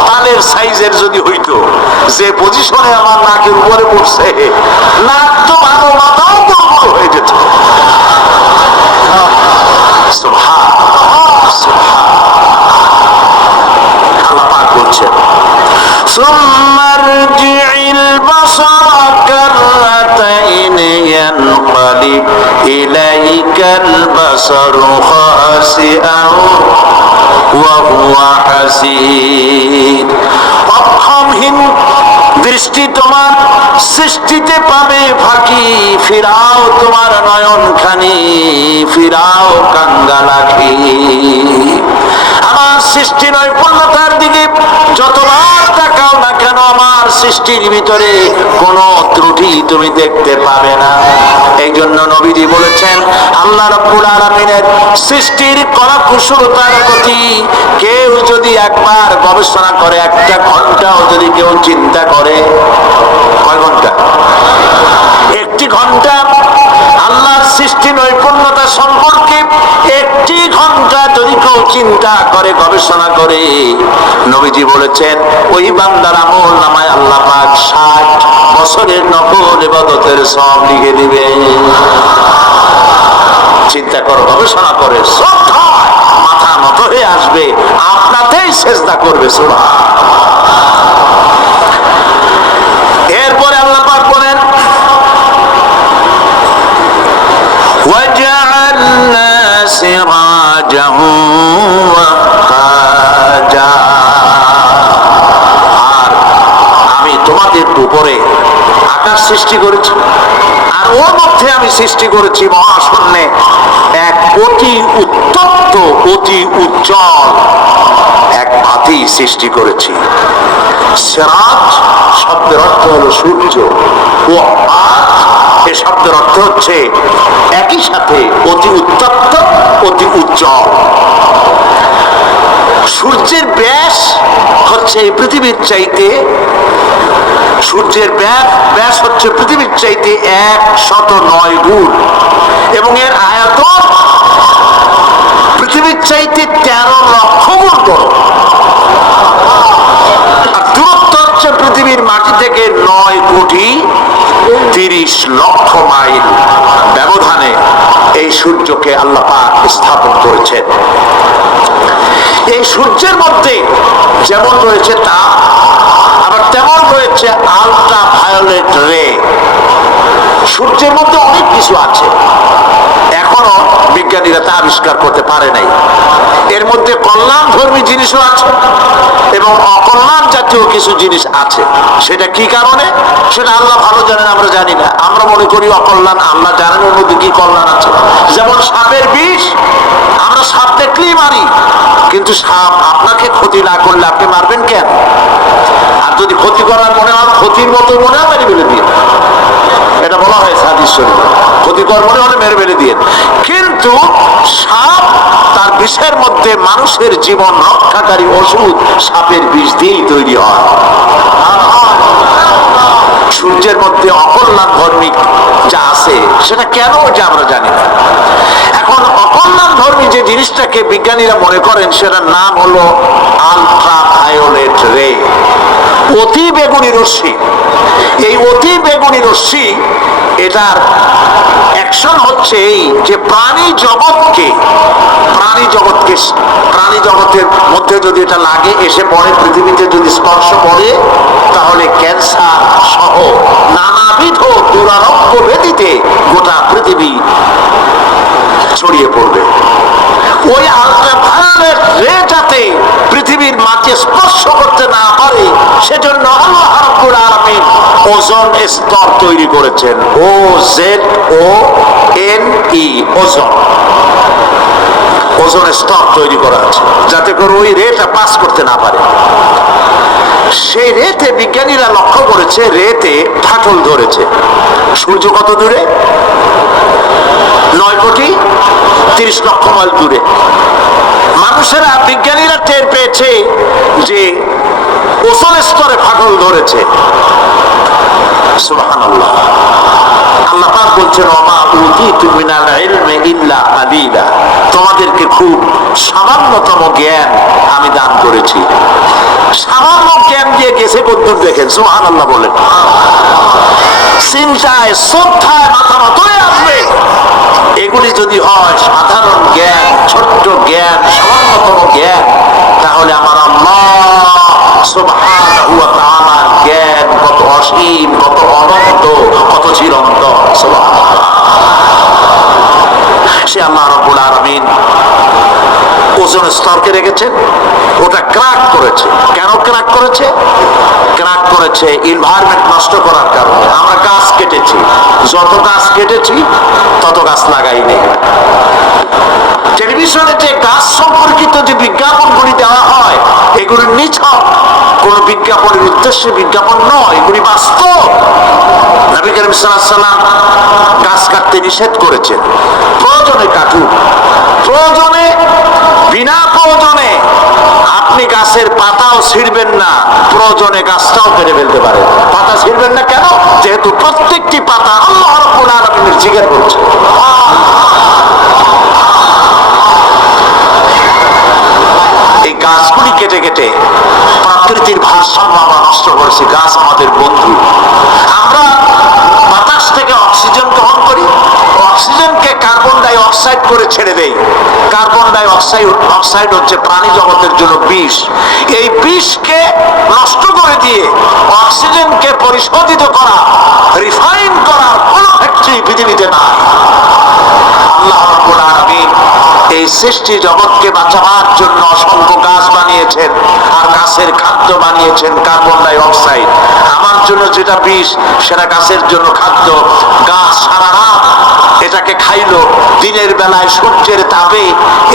তালের সাইজের যদি হইতো, যে পজিশনে আমার নাকের উপরে পড়ছে, নাক তো ভালো, মাথাও বড় বড় হয়ে যেত। সুবহানাল্লাহ, সুবহানাল্লাহ। আল্লাহ পাক বলছেন সুম্মা রজি'ল বাসারা কাররাতাইন ইয়ানকালিব ইলাইকাল বাসারু খাসিআন ওয়া হুয়া হাসিদ। অক্ষমহীন দৃষ্টি তোমার সৃষ্টিতে পাবে ফাঁকি, ফিরাও তোমার নয়ন খানি, ফিরাও কাঙ্গালাখি। আমার সৃষ্টি নৈপুণ্যতার দিকে যতবার তাকাও না কেন, আমার সৃষ্টির ভিতরে কোন ত্রুটি তুমি দেখতে পাবে না। এই জন্য নবীজি বলেছেন আল্লাহ রাব্বুল আলামিনের সৃষ্টির কলা কুশলতার প্রতি কেউ যদি একবার গবেষণা করে, একটা ঘন্টাও যদি কেউ চিন্তা করে, কয় ঘন্টা? একটি ঘন্টা আল্লাহর সৃষ্টি নৈপুণ্যতা সম্পর্কে একটি ঘন্টা যদি কেউ চিন্তা করে, গবেষণা করে, নবীজি বলেছেন ওই বান্দার আমল নামায় আল্লাহ পাক 60 বছরের নফল ইবাদতের সওয়াব লিখে দিবে। চিন্তা করো, গবেষণা করে, শ্রদ্ধায় মাথা নত হয়ে আসবে, আপনাতেই সেজদা করবে। সুবহানাল্লাহ। এরপরে আল্লাহ পাক বলেন ওয়াজআলনা সিরাজান ওয়াহাজা, আর আমি তোমাদের উপরে আকাশ সৃষ্টি করেছি, আর ওর মধ্যে আমি আমি সৃষ্টি করেছি মহাশূন্যে এক অতি উত্তপ্ত, অতি উজ্জ্বল এক বাতি সৃষ্টি করেছি। সিরাজ শব্দের অর্থ হলো সূর্য, ও আজ এ শব্দের অর্থ হচ্ছে একই সাথে অতি উত্তপ্ত, অতি উজ্জ্বল। সূর্যের ব্যাস হচ্ছে পৃথিবীর চাইতে, সূর্যের ব্যাস হচ্ছে পৃথিবীর চাইতে 109 গুণ, এবং এর আয়তন পৃথিবীর চাইতে 13 লক্ষ গুণ বড়। আর দূরত্ব হচ্ছে পৃথিবীর মাটি থেকে 9,30,00,000 মাইল ব্যবধানে এই সূর্যকে আল্লাহ পাক স্থাপন করেছেন। এই সূর্যের মধ্যে যেমন রয়েছে তাপ, আবার তেমন রয়েছে আলট্রা ভায়োলেট রে। সূর্যের মধ্যে অনেক কিছু আছে, এখনো বিজ্ঞানীরা তা আবিষ্কার করতে পারে নাই। এর মধ্যে কল্যাণধর্মী জিনিসও আছে এবং অকল্যাণ জাতীয় কিছু জিনিস আছে। সেটা কি কারণে, সেটা আল্লাহ ভালো জানেন, আমরা জানি না। আমরা মনে করি অকল্যাণ, আল্লাহ জানেন ওর মধ্যে কি কল্যাণ আছে। যেমন সাপের বিষ, আমরা সাপ দেখলেই মারি, কিন্তু সাপ আপনাকে ক্ষতি না করলে আপনি মারবেন কেন? আর যদি ক্ষতি করার মনে হয়, ক্ষতির মতো মনে হয়, মেরে ফেলে দিয়ে, এটা বলা হয়েছে হাদিস শরীফে, ক্ষতিকর মনে হলে মেরে ফেলে দিয়ে। কিন্তু সাপ তার বিষের মধ্যে মানুষের জীবন রক্ষাকারী ওষুধ সাপের বিষ দিয়েই তৈরি হয়। সূর্যের মধ্যে অকল্যাণ ধর্মী যা আছে সেটা কেন, যে আমরা জানি না। এখন অকল্যাণ ধর্মী যে জিনিসটাকে বিজ্ঞানীরা মনে করেন, সেটার নাম হলো আলট্রা ভায়োলেট রে, অতি বেগুনি রশ্মি। এই অতি বেগুনি রশ্মি, এটার অ্যাকশন হচ্ছে এই যে প্রাণী জগতের মধ্যে যদি এটা লাগে, এসে পড়ে পৃথিবীতে, যদি স্পর্শ করে, তাহলে ক্যান্সার সহ নানাবিধ দুরারোগ্য ব্যাধিতে গোটা পৃথিবী ছড়িয়ে পড়বে। ওই আলট্রাভায়োলেট রে যাতে পৃথিবীর মাঝে স্পর্শ করতে না পারে, সেজন্য আল্লাহ রাব্বুল আলামিন ওজোন স্তর তৈরি করেছেন। OZONE, ওজোন স্তর তৈরি করা আছে, যাতে করে ওই রেটা পাস করতে না পারে। সেই রেতে বিজ্ঞানীরা লক্ষ্য করেছে, রেতে ফাটল ধরেছে। সূর্য কত দূরে? 9,30,00,000 মাইল দূরে। মানুষেরা, বিজ্ঞানীরা টের পেয়েছে যে ওজোন স্তরে ফাটল ধরেছে। সুবহানাল্লাহ। আল্লাহ পাক বলছেন, ওমা উতিতু মিনাল ইলমি ইল্লা কালিলা, তোমাদেরকে খুব সামান্যতম জ্ঞান আমি দান করেছি। সামান্য জ্ঞান দিয়ে গেছে কদ্দুর দেখেন। সুবহানাল্লাহ বলেন। চিন্তায়, শ্রদ্ধায় মাথা নত হয়ে আসবে। এগুলি যদি হয় সাধারণ জ্ঞান, ছোট্ট জ্ঞান, সামান্যতম জ্ঞান, তাহলে আমার আল্লাহ সুবহানাহু ওয়া তাআলার জ্ঞান কত অসীম, কত অনন্ত, কত চিরন্তন। সুবহানাল্লাহ। সে আল্লাহ রাব্বুল আলামিন ওজোন স্তরকে রেখেছেন, ওটা ক্র্যাক করেছে। কেন ক্র্যাক করেছে? ক্র্যাক করেছে এনভায়রনমেন্ট নষ্ট করার কারণে। আমরা গাছ কেটেছি, যত গাছ কেটেছি তত গাছ লাগাইনি। টেলিভিশনে যে গাছ সম্পর্কিত যে বিজ্ঞাপনগুলি দেওয়া হয়, এগুলি নিছক কোন বিজ্ঞাপনের উদ্দেশ্যে বিজ্ঞাপন নয়, এগুলি বাস্তব। নবী করিম সাল্লাল্লাহু আলাইহি ওয়াসাল্লাম গাছ কাটতে নিষেধ করেছেন। প্রয়োজনে কাটুন, প্রয়োজনে, বিনা প্রয়োজনে আপনি গাছের পাতাও ছিঁড়বেন না, প্রয়োজনে গাছটাও কেটে ফেলতে পারেন। পাতা ছিঁড়বেন না কেন? যেহেতু প্রত্যেকটি পাতা আল্লাহ রাব্বুল আলামিনের জিকির করছে। এই গাছগুলি কেটে কেটে প্রকৃতির ভারসাম্য আমরা নষ্ট করেছি। গাছ আমাদের বন্ধু। আমরা বাতাস থেকে অক্সিজেন গ্রহণ করি, অক্সিজেনকে কার্বন ডাই অক্সাইড করে ছেড়ে দেই। কার্বন ডাই অক্সাইড হচ্ছে প্রাণী জগতের জন্য বিষ। এই বিষকে নষ্ট করে দিয়ে অক্সিজেনকে পরিশোধিত করা, রিফাইন করার কোন ফ্যাক্টরি পৃথিবীতে নাই। আল্লাহ রাব্বুল আলামিন এই সৃষ্টি জগৎকে বাঁচাবার জন্য অসংখ্য গাছ বানিয়েছেন, আর গাছের খাদ্য বানিয়েছেন কার্বন ডাই অক্সাইড। আমার জন্য যেটা বিষ, সেটা গাছের জন্য খাদ্য। গাছ সারা রাত খাইলো, দিনের বেলায় সূর্যের তাপে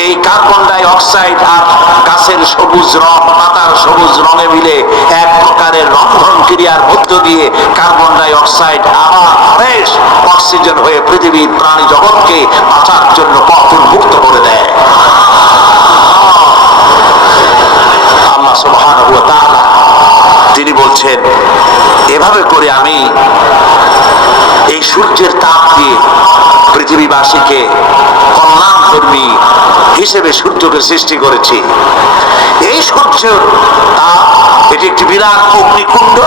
এই কার্বন ডাই অক্সাইড আর গাছের সবুজ রং, পাতার সবুজ রঙে মিলে এক প্রকারের রন্ধন ক্রিয়ার মধ্য দিয়ে কার্বন ডাই অক্সাইড আবার ফ্রেশ অক্সিজেন হয়ে পৃথিবীর প্রাণী জগৎকে বাঁচার জন্য পথ উন্মুক্ত করে দেয়। আল্লাহ সুবহানাহু ওয়া তাআলা তিনি বলছেন, এভাবে করে আমি এই সূর্যের তাপ দিয়ে পৃথিবীবাসীকে কল্যাণধর্মী হিসেবে সূর্যকে সৃষ্টি করেছি। এই সূর্যের তাপ এটি একটি বিরাট অগ্নিকুণ্ড,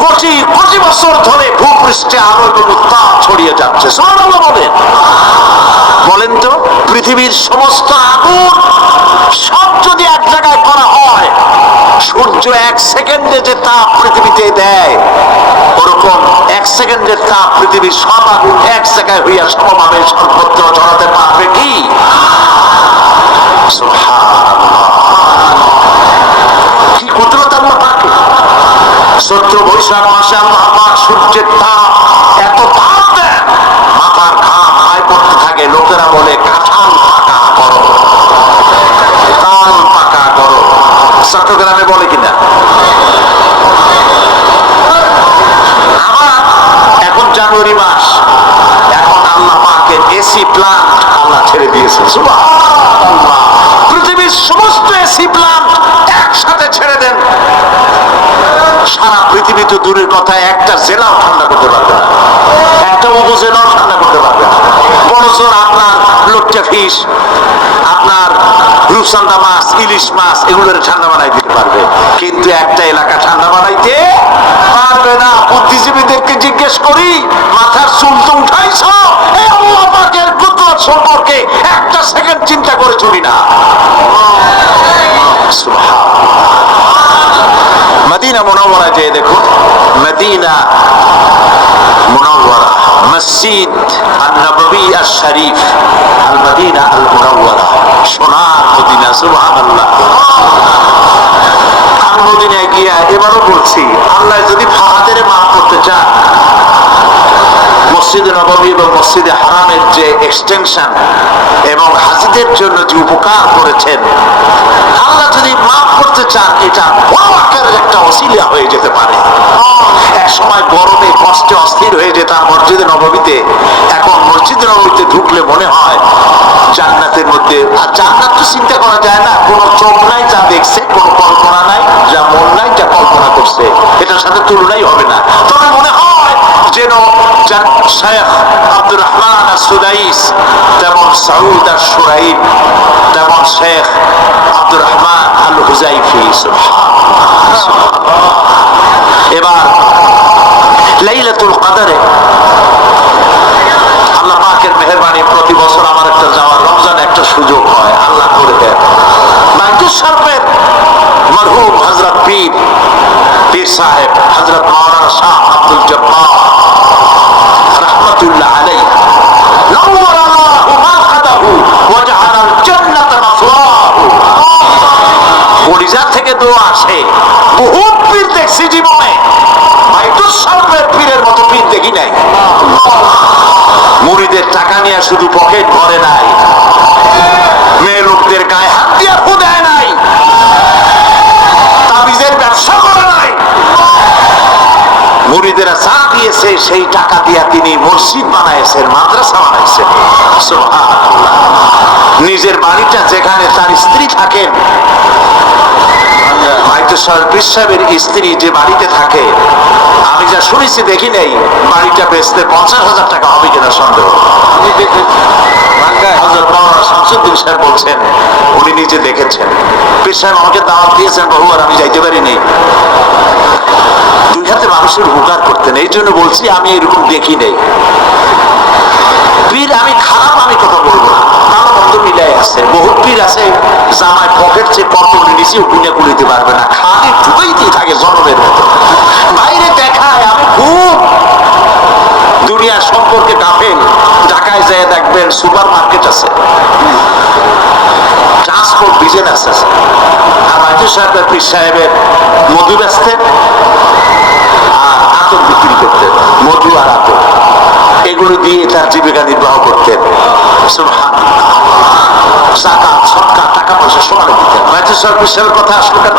কোটি কোটি বছর ধরে ভূপৃষ্ঠে আলো এবং উত্তাপ ছড়িয়ে যাচ্ছে। সুবহানাল্লাহ বলেন। বলেন তো, পৃথিবীর সমস্ত আগুন সব যদি এক জায়গায় করা হয়, সূর্য এক সেকেন্ডে যে তাপ পৃথিবীতে দেয়, ওরকম এক সেকেন্ডের তাপ পৃথিবীর সব আগুন এক জায়গায় হইয়া সমভাবে সর্বত্র ছড়াতে পারবে কি? সুবহানাল্লাহ, কি কুদরত আল্লাহ পাকের। চৈত্র বৈশাখ মাসে আল্লাহ পাক সূর্যের তাপ এত তাপ দেন, মাথার ঘাম পায়ে পড়তে থাকে। লোকেরা বলে কাঁঠাল পাকা গরম, তাল পাকা গরম। চট্টগ্রামে বলে কিনা? আবার এখন জানুয়ারি মাস, এখন আল্লাহ পাকের এসি প্লান্ট আল্লাহ ছেড়ে দিয়েছে। সুবহানাল্লাহ, পৃথিবীর সমস্ত এসি প্লান্ট একসাথে ছেড়ে দেন, সারা পৃথিবী তো দূরের কথা, একটা জেলাও ঠান্ডা করতে পারবে না, একটা উপজেলাও ঠান্ডা করতে পারবে না। বড়জোর আপনার লোট্টা ফিশ, আপনার রূপচান্দা মাছ, ইলিশ মাছ, এগুলোর ঠান্ডা বানাই দিতে পারবে, কিন্তু একটা এলাকা ঠান্ডা বানাইতে পারবে না। বুদ্ধিজীবীদেরকে জিজ্ঞেস করি, মাথার চুল তো উঠাইছ, এই আল্লাহ পাকের কুদরত সম্পর্কে একটা সেকেন্ড চিন্তা করে চলি না। মদিনা মুনাওয়ারা যে দেখুন, মদিনা মুনাওয়ারা মসজিদ আন-নববী আশ-শরীফ, আল মদিনা আল মুনাওয়ারা, সোনার মদিনা। সুবহানাল্লাহ। আমি মদিনায় গিয়া এবারও বলছি, আল্লাহ যদি ফাহাদের মাফ করতে চান, মসজিদে নববী এবং মসজিদে হারামের যে এক্সটেনশন এবং হাজীদের জন্য যে উপকার করেছেন, আল্লাহ যদি মাফ করতে চান, এটা বড় আকারের একটা ওসিলা হয়ে যেতে পারে। এক সময় গরমে কষ্টে অস্থির হয়ে যেতাম মসজিদে নববীতে, এখন মসজিদে নববীতে ঢুকলে মনে হয় জান্নাতের মধ্যে। আর জান্নাত তো চিন্তা করা যায় না, কোনো চোখ নাই যা দেখছে, কোনো কল্পনা নাই যা মন নাই যা কল্পনা করছে, এটার সাথে তুলনাই হবে না। তবে মনে হয় যেন শেখ আব্দুর রহমান আস-সুদাইস, তেমন সাউদ আশ-শুরাইব, তেমন শেখ আব্দুর রহমান আল হুজাইফি। এবার লাইলাতুল কদরে আল্লাহ পাকের মেহেরবানি, প্রতি বছর আমার একটা যাওয়ার, রমজান একটা সুযোগ হয়, আল্লাহ করে দেন। বাইতুল শরীফের মরহুম হযরত পীর সাহেব হযরত মাওলানা শাহ আব্দুল জব্বার রাহমাতুল্লাহ আলাইহি, নওয়ারা আল্লাহু মাকাদাহু ওয়া জাআলাল জান্নাতা মাসওয়াহু। পরিজা থেকে দোয়া আসে, বহুত পীর দেখছি জীবনে, বাইতুল শরীফের পীরের মতো পীর দেখি নাই। মুরিদের টাকা নিয়ে শুধু পকেট ভরে নাই, মেয়ে লোকদের গায়ে হাত দিয়ে ফু দেয় নাই, তাবিজের ব্যবসা করে নাই। মুরিদেরা যা দিয়েছে সেই টাকা দিয়া তিনি মসজিদ বানাইছেন, মাদ্রাসা বানাইছেন। সুবহানাল্লাহ। নিজের বাড়িটা যেখানে তার স্ত্রী থাকেন, পীর সাহেবের স্ত্রী যে বাড়িতে থাকে, আমি যা শুনেছি দেখি নেই, বাড়িটা বেচতে 50,000 টাকা হবে কিনা সন্দেহ। হযরত মাওলানা শামসুদ্দিন সাহেব বলছেন উনি নিজে দেখেছেন। পীর সাহেব আমাকে দাওয়াত দিয়েছেন বহুবার, আমি যাইতে পারিনি। দুই হাতে মানুষের উপকার করতেন, এই জন্য বলছি আমি এরকম দেখি নেই। পীর আমি খারাপ আমি কথা বলবো না, ভালো মন্দ মিলাই আছে। বহুত পীর আছে জামায় পকেট চেয়ে কত নিচেও গুনে গুলিতে পারবে না, খালি ঢুকাইতেই থাকে জনমের মতো, বাইরে দেখায় আমি খুব দুনিয়া সম্পর্কে গাফেল। ঢাকায় যায় দেখবেন সুপার মার্কেট আছে, ট্রান্সপোর্ট বিজনেস আছে, আর বাইতুল সাহেবের পীর সাহেবের মধু বেচতেন আর আতর বিক্রি করতেন, মধু আর আতর। এগুলো দিয়ে তার জীবিকা নির্বাহ করতেন। সুবহানাল্লাহ। যাকাত সদকা টাকা পয়সা সমানে দিতেন। মাইতি সাহেবের কথা আসলো কেন?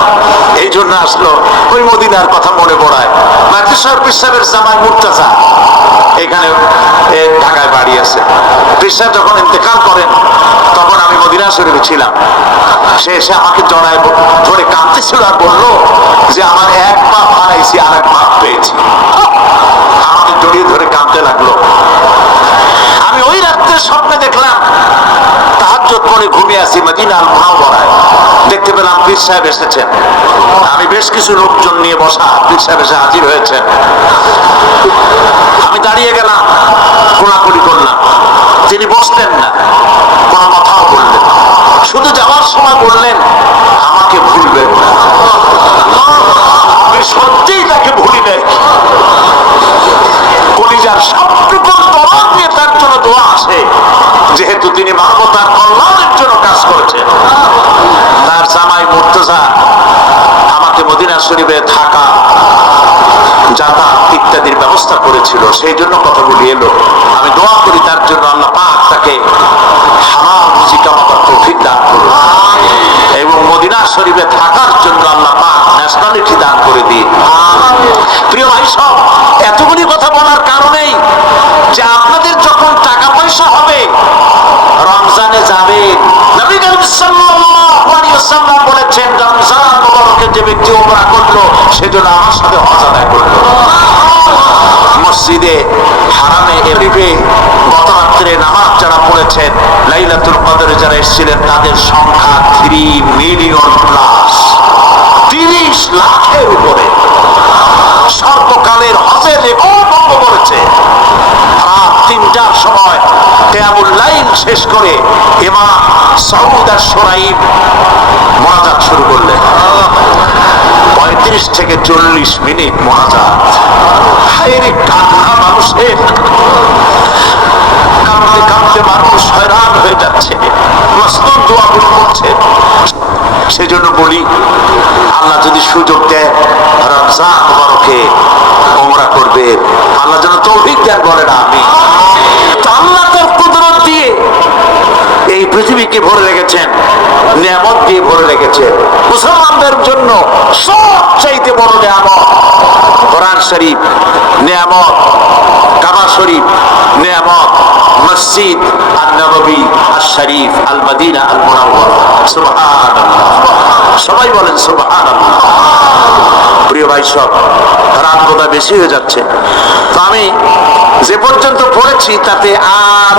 এই জন্য আসলো, ওই মদিনার কথা মনে পড়ায়। মাইতি সাহেবের জামাই মুর্তাজা এখানে ঢাকায় বাড়ি আছে। পীর সাহেব যখন ইন্তেকাল করেন তখন আমি মদিনা শরীফে ছিলাম। সে এসে আমাকে জড়ায় ধরে কাঁদতেছিল আর বললো যে আমার এক পা হারাইছি আর এক পা পেয়েছি। আমাকে জড়িয়ে ধরে কাঁদতে লাগলো। আমি ওই রাত্রে স্বপ্নে দেখলাম তাহাজ্জুদ পড়ে ঘুমিয়ে আছি মদিনার মুনাওয়ারায়, দেখতে পেলাম পীর সাহেব এসেছেন। আমি বেশ কিছু লোকজন নিয়ে বসা, পীর সাহেব এসে হাজির হয়েছেন। আমি দাঁড়িয়ে গেলাম, কোলাকুলি করলাম। তিনি বসলেন না, কোনো কথাও বললেন, শুধু যাওয়ার সময় বললেন আমাকে ভুলবেন না। আমি সত্যিই তাকে ভুলি নাই। কলিজার সবটুকু দরদ নিয়ে তার জন্য দোয়া আসে, যেহেতু তিনি মানবতার কল্যাণের জন্য কাজ করেছেন। তার জামাই মুর্তজা আমাকে মদিনা শরীফে থাকা, যাতায়াত ইত্যাদির ব্যবস্থা করেছিল, সেই জন্য কথাগুলি এলো। আমি দোয়া করি তার জন্য আল্লাহ পাক তাকে হালাল রুজি কামাবার তৌফিক দান করুন এবং মদিনা শরীফে থাকার জন্য আল্লাহ পাক ন্যাশনালিটি দান করে দিন। প্রিয় ভাই সব, এতগুলি কথা বলার কারণেই যে আপনাদের যখন টাকা পয়সা হবে, রমজানে যাবে, নবী করিম সাল্লাল্লাহু আলাইহি ওয়াসাল্লাম বলেছেন রমজান মুবারকে যে ব্যক্তি উমরা করলো সেজন্য আমার সাথে হজ আদায় করলো। মসজিদে হারামে এরিবে গত রাত্রে নামাজ যারা পড়েছেন, লাইলাতুল কদরে যারা এসেছিলেন, তাদের সংখ্যা 3 মিলিয়ন প্লাস, 30 লাখের উপরে। সর্বকালের হজের রেকর্ড ভঙ্গ করেছে। রাত 3টার সময় কিয়ামুল লাইল শেষ করে ইমাম সাউদ আশ-শুরাইব মুনাজাত শুরু করলেন। 35 থেকে 40 মিনিট মুনাজাত। হায়রে কান্না মানুষের, কাঁদতে কাঁদতে মানুষ হয়রান হয়ে যাচ্ছে, মসনুন দোয়াগুলো করছে। সেজন্য বলি, আল্লাহ যদি সুযোগ দেয় রমজান মুবারকে উমরা করবে, আল্লাহ যেন তৌফিক দেন, বলেন আমিন। আল্লাহ তার কুদরত দিয়ে এই পৃথিবীকে ভরে রেখেছেন, নিয়ামত দিয়ে ভরে রেখেছেন। মুসলমানদের জন্য সবচাইতে বড় নিয়ামত কোরআন শরীফ নিয়ামত, কাবা শরীফ নিয়ামত, মসজিদ আন-নববী আশ-শরীফ আল-মদিনা আল-মুনাওয়ারা। সুবহানাল্লাহ, সবাই বলেন সুবহানাল্লাহ। প্রিয় ভাই সব, রাত বোধহয় বেশি হয়ে যাচ্ছে, তো আমি যে পর্যন্ত পড়েছি তাতে আর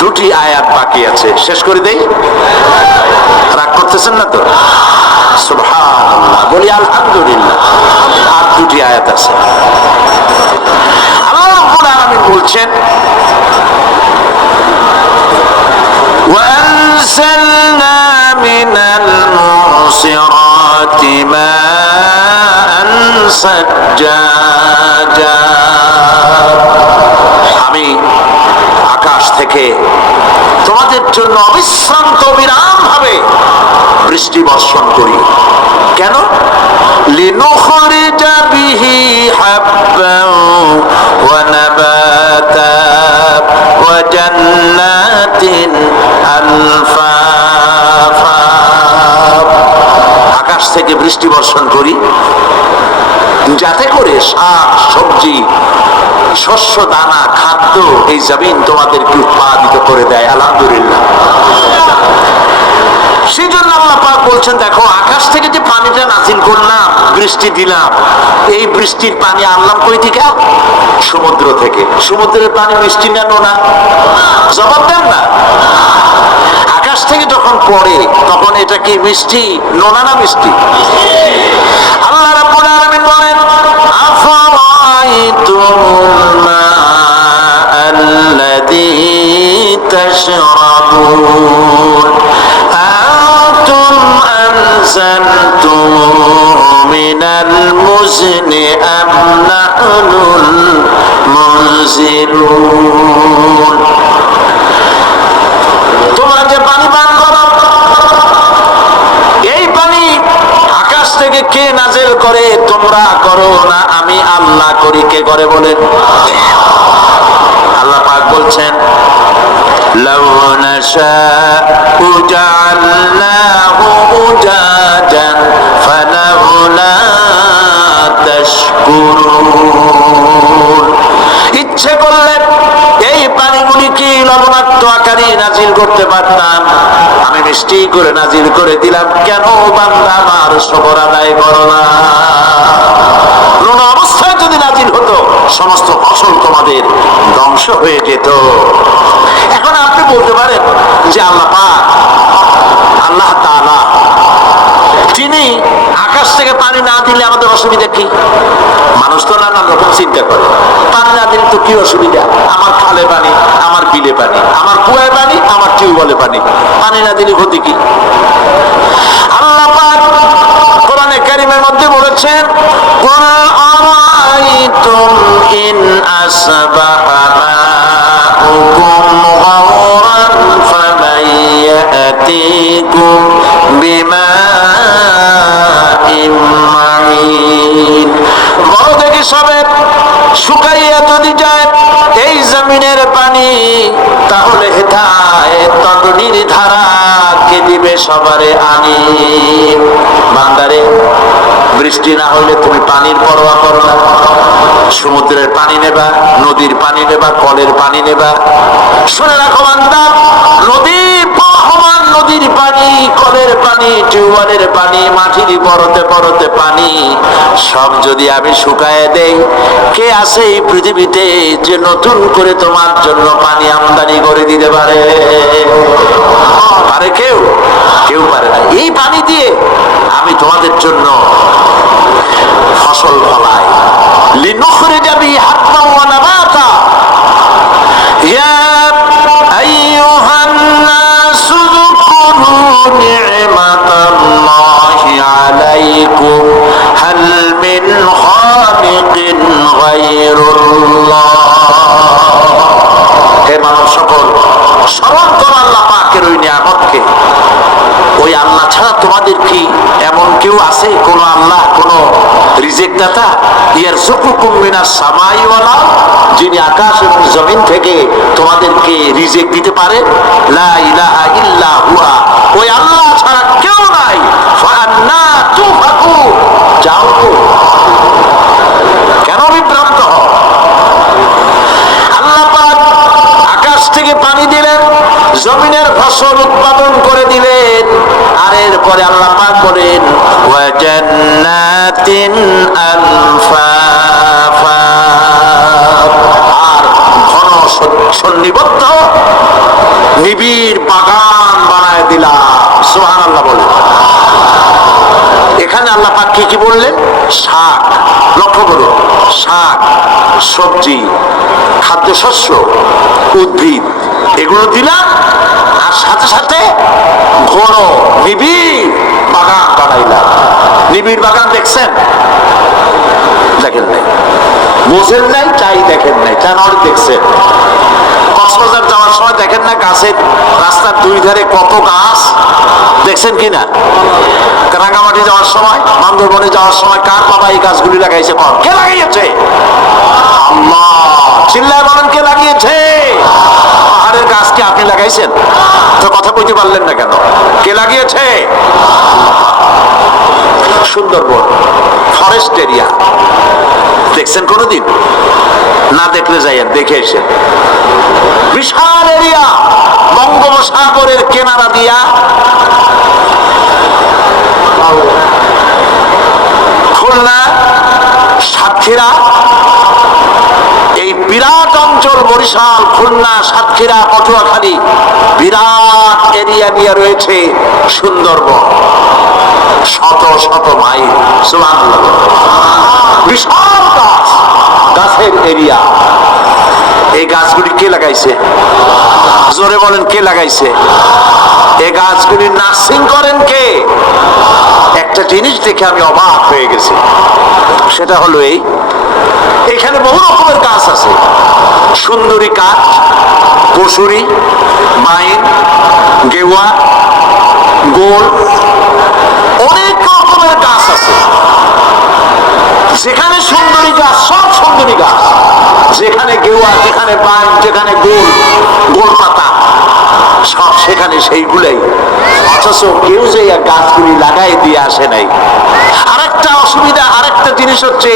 2টি আয়াত বাকি আছে, শেষ করে দেই। রাগ করতেছেন না তো? সুবহানাল্লাহ, বলি আলহামদুলিল্লাহ। আর 2টি আয়াত আছে। আল্লাহ রাব্বুল আলামিন বলছেন, وأنزلنا من المعصرات ماء ثجاجا। আমি আকাশ থেকে তোমাদের জন্য অবিশ্রান্ত বিরাম ভাবে বৃষ্টি বর্ষণ করি। কেন? লিনুখরিজা বিহি হাব্বান ওয়া নাবাতা ওয়া জান্নাতিন আলফাফা। আকাশ থেকে বৃষ্টি বর্ষণ করি যাতে করে শাক সবজি, শস্য দানা, খাদ্য এই জমিন তোমাদেরকে উৎপাদিত করে দেয়। আলহামদুলিল্লাহ। সেই জন্য আল্লাহ পাক বলছেন, দেখো আকাশ থেকে যে পানিটা নাযিল করলাম, বৃষ্টি দিলাম, এই বৃষ্টির পানি আনলাম কই থেকে? সমুদ্র থেকে। সমুদ্রের পানি মিষ্টি না নোনা? জবাব দেন না। আকাশ থেকে যখন পড়ে তখন এটা কি মিষ্টি, নোনা না মিষ্টি? আল্লাহ রাব্বুল আলামিন বলেন, আফারাইতুমুল মাআল্লাযী তাশরাবুন আনতুম আনজালতুমুহু মিনাল মুজনি আম নাহনুল মুনজিলুন। তোমরা যে পানি পান করো, এই পানি আকাশ থেকে কে নাযিল করে? তোমরা করো না, আমি আল্লাহ করি। কে করে বলেন? আল্লাহ পাক বলছেন লাউ নাশাউ জাআলনাহু উজাজান ফালাউলা তাশকুরুন। ইচ্ছে করলে এই পানিগুলি কি লবণাক্ত আকারে নাজিল করতে পারতাম, আমি মিষ্টি করে নাজিল করে দিলাম, কেন বান্দা আমার শুকর আদায় করো না? কোন অবস্থায় যদি নাজিল হতো সমস্ত ফসল তোমাদের ধ্বংস হয়ে যেত। এখন আপনি বলতে পারেন যে আল্লাহ পাক, আল্লাহ তাআলা তিনি আকাশ থেকে পানি না দিলে আমাদের অসুবিধা কি? মানুষ তো নানান রকম চিন্তা করে, পানি না দিলে তো কি অসুবিধা, আমার খালে পানি, আমার বিলে পানি, আমার কুয়ায় পানি, আমার টিউবওয়েলে পানি, পানি না দিলে ক্ষতি কি? আল্লাহ পাক কোরআনে কারীমের মধ্যে বলেছেন কুল আরাআইতুম ইন আসবাহা মাউকুম গাওরান ফামান ইয়াতিকুম বিমাইন মাঈন। বড় দেখি সবে শুকাইয়া যদি যায় এই জমিনের পানি, তাহলে হেথায় তটনির ধারা কে দিবে সবারে আনি। বান্দারে, বৃষ্টি না হইলে তুমি পানির পরোয়া করো না। সমুদ্রের পানি নেবা, নদীর পানি নেবা, কলের পানি নেবা। শুনে রাখো বান্দা, নদীর বহমান নদীর পানি, কলের পানি, টিউবওয়েলের পানি, মাটির পরতে পরতে পানি সব যদি আমি শুকায় দেই, কে আছে এই পৃথিবীতে যে নতুন করে তোমার জন্য পানি আমদানি করে দিতে পারে? পারে কেউ? কেউ পারে না। এই পানি দিয়ে আমি তোমাদের জন্য ফসল ফলাই। লিনুখরিজা বিহি হাব্বান ওয়া নাবাতা। ইয়া আইয়ুহান নাসু যকুরু নি'মাতাল্লাহি আলাইকুম হাল মিন খালিকিন গায়রুল্লাহ। হে মানব সকল, স্মরণ করো আল্লাহ পাকের ওই নিয়ামতকে। ওই আল্লাহ ছাড়া তোমাদের কি এমন কেউ আছে? কোন আল্লাহ, কোন রিজিক দাতা? ইয়ারযুকুকুম মিনাস সামাই ওয়াল আরদ, যিনি আকাশ এবং জমিন থেকে তোমাদেরকে রিজিক দিতে পারেন? লা ইলাহা ইল্লা হুয়া, ওই আল্লাহ ছাড়া কেউ নাই। ফাআন্না তুফাকুন, যাও তো, কেন বিভ্রান্ত হও? আল্লাহ পাক আকাশ থেকে পানি দিলেন, জমিনের ফসল উৎপাদন করে দিলেন, আর এরপরে আল্লাহ পাক বলেন ওয়া জান্নাতিন আলফাফা, আর ঘন সন্নিবদ্ধ নিবিড় বাগান বানায় দিলাম। সুবহানাল্লাহ বলে। এখানে আল্লাহ পাক কি কি বললেন? শাক, লক্ষ্য করুন, শাক, সবজি, খাদ্যশস্য, উদ্ভিদ, এগুলো দিলাম, আর সাথে সাথে ঘন নিবিড় বাগান বানাইলাম। নিবিড় বাগান দেখছেন? দেখেন নাই, বোঝেন নাই, চাই দেখেন নাই, তা নয় দেখছেন। কক্সবাজার যাওয়ার সময় দেখেন না গাছের, রাস্তার দুই ধারে কত গাছ, দেখছেন কিনা? রাঙ্গামাটি যাওয়ার সময়, বান্দরবনে যাওয়ার সময় কার বাবা এই গাছগুলি লাগাইছে? কে লাগিয়েছে? আল্লাহ। চিল্লায় বলেন, কে লাগিয়েছে? পাহাড়ের গাছ কি আপনি লাগাইছেন? তো কথা কইতে পারলেন না কেন? কে লাগিয়েছে? সুন্দরবন ফরেস্ট এরিয়া দেখছেন কোনদিন? না দেখলে যাইয়েন, দেখে এসেন। বিশাল এরিয়া, বঙ্গোপসাগরের কিনারা দিয়া খুলনা, সাতক্ষীরা, এই বিরাট অঞ্চল, বরিশাল, খুলনা, সাতক্ষীরা, পটুয়াখালী, বিরাট এরিয়া নিয়ে রয়েছে সুন্দরবন, শত শত মাইল। সুবহানাল্লাহ। বিশাল গাছ, গাছের এরিয়া। এই গাছগুলি কে লাগাইছে? জোরে বলেন, কে লাগাইছে? এই গাছগুলি নার্সিং করেন কে? একটা জিনিস দেখে আমি অবাক হয়ে গেছি, সেটা হলো এখানে বহু রকমের গাছ আছে। সুন্দরী কাঠ, কসুরি, বাইন, গেওয়া, গোল, অনেক রকমের গাছ আছে। যেখানে সুন্দরী গাছ, সব সুন্দরী গাছ। যেখানে গেওয়া, যেখানে বাইন, যেখানে গোল পাতা, সব সেখানে সেইগুলাই। অথচ কেউ যে গাছগুলি লাগাই দিয়ে আসে নাই। আরেকটা অসুবিধা, আরেকটা জিনিস হচ্ছে,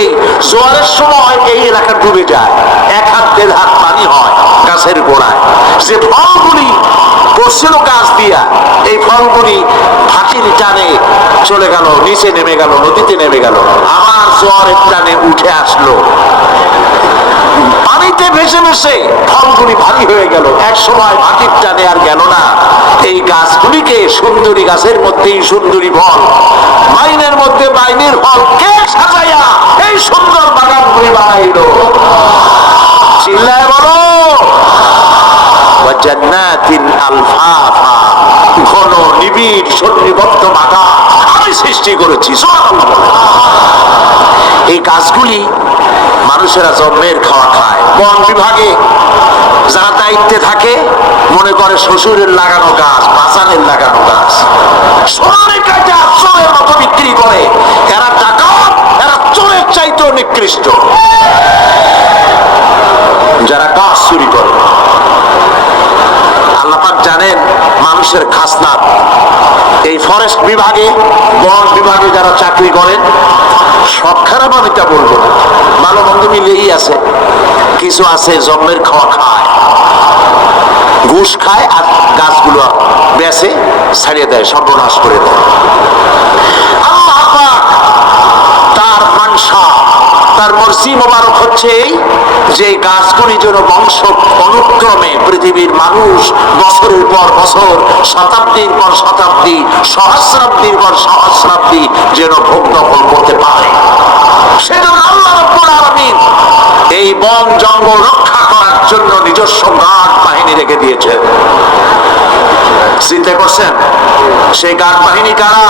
জোয়ারের সময় এই এলাকা ডুবে যায়, 1 হাত 1.5 হাত পানি হয় গাছের গোড়ায়। যে ফলগুলি পড়ছিল গাছ দিয়া, এই ফলগুলি ভাটির টানে চলে গেল, নিচে নেমে গেল, নদীতে নেমে গেল। আবার জোয়ারের টানে উঠে আসলো, পানিতে ভেসে ভেসে ফলগুলি ভারী হয়ে গেল। এক সময় ভাটির টানে আর গেল না। এই গাছগুলিকে সুন্দরী গাছের মধ্যেই সুন্দরী ফল, বাইনের মধ্যে বাইনের ফল কে সাজাইয়া এই সুন্দর বাগানগুলি বানাইল? চিল্লায় বলো। জান্নাতিন আলফাফা, ঘন নিবিড় সন্নিবদ্ধ বাগান আমি সৃষ্টি করেছি। সুবহানাল্লাহ। এই গাছগুলি মানুষেরা জন্মের খাওয়া খায়। বন বিভাগে যারা দায়িত্বে থাকে মনে করে শ্বশুরের লাগানো গাছ, বাজানের লাগানো গাছ, সোনারে কাটা চোরের মতো বিক্রি করে। এরা ডাকাত, এরা চোরের চাইতেও নিকৃষ্ট। যারা গাছ চুরি করে, আল্লাহ পাক জানেন মানুষের খাসনাত। এই ফরেস্ট বিভাগে, বন বিভাগে যারা চাকরি করেন, সব খারাপ আমি তা বলবো না, ভালো মন্দ মিলেই আছে। কিছু আছে জন্মের খাওয়া খায়, ঘুষ খায়, আর গাছগুলো বেচে ছাড়িয়ে দেয়, সর্বনাশ করে দেয়। আল্লাহ পাক তার মানসা, তার মর্জি মোবারক হচ্ছে যে গাছগুলি যেন বংশ অনুক্রমে পৃথিবীর মানুষ বছরের পর বছর, শতাব্দীর পর শতাব্দী, সহস্রাব্দীর পর সহস্রাব্দী যেন ভোগ দখল করতে পারে। সেজন্য আল্লাহ রাব্বুল আলামিন এই বন জঙ্গল রক্ষা করার জন্য নিজস্ব গার্ড বাহিনী রেখে দিয়েছেন। চিন্তা করছেন সেই গার্ড বাহিনী কারা?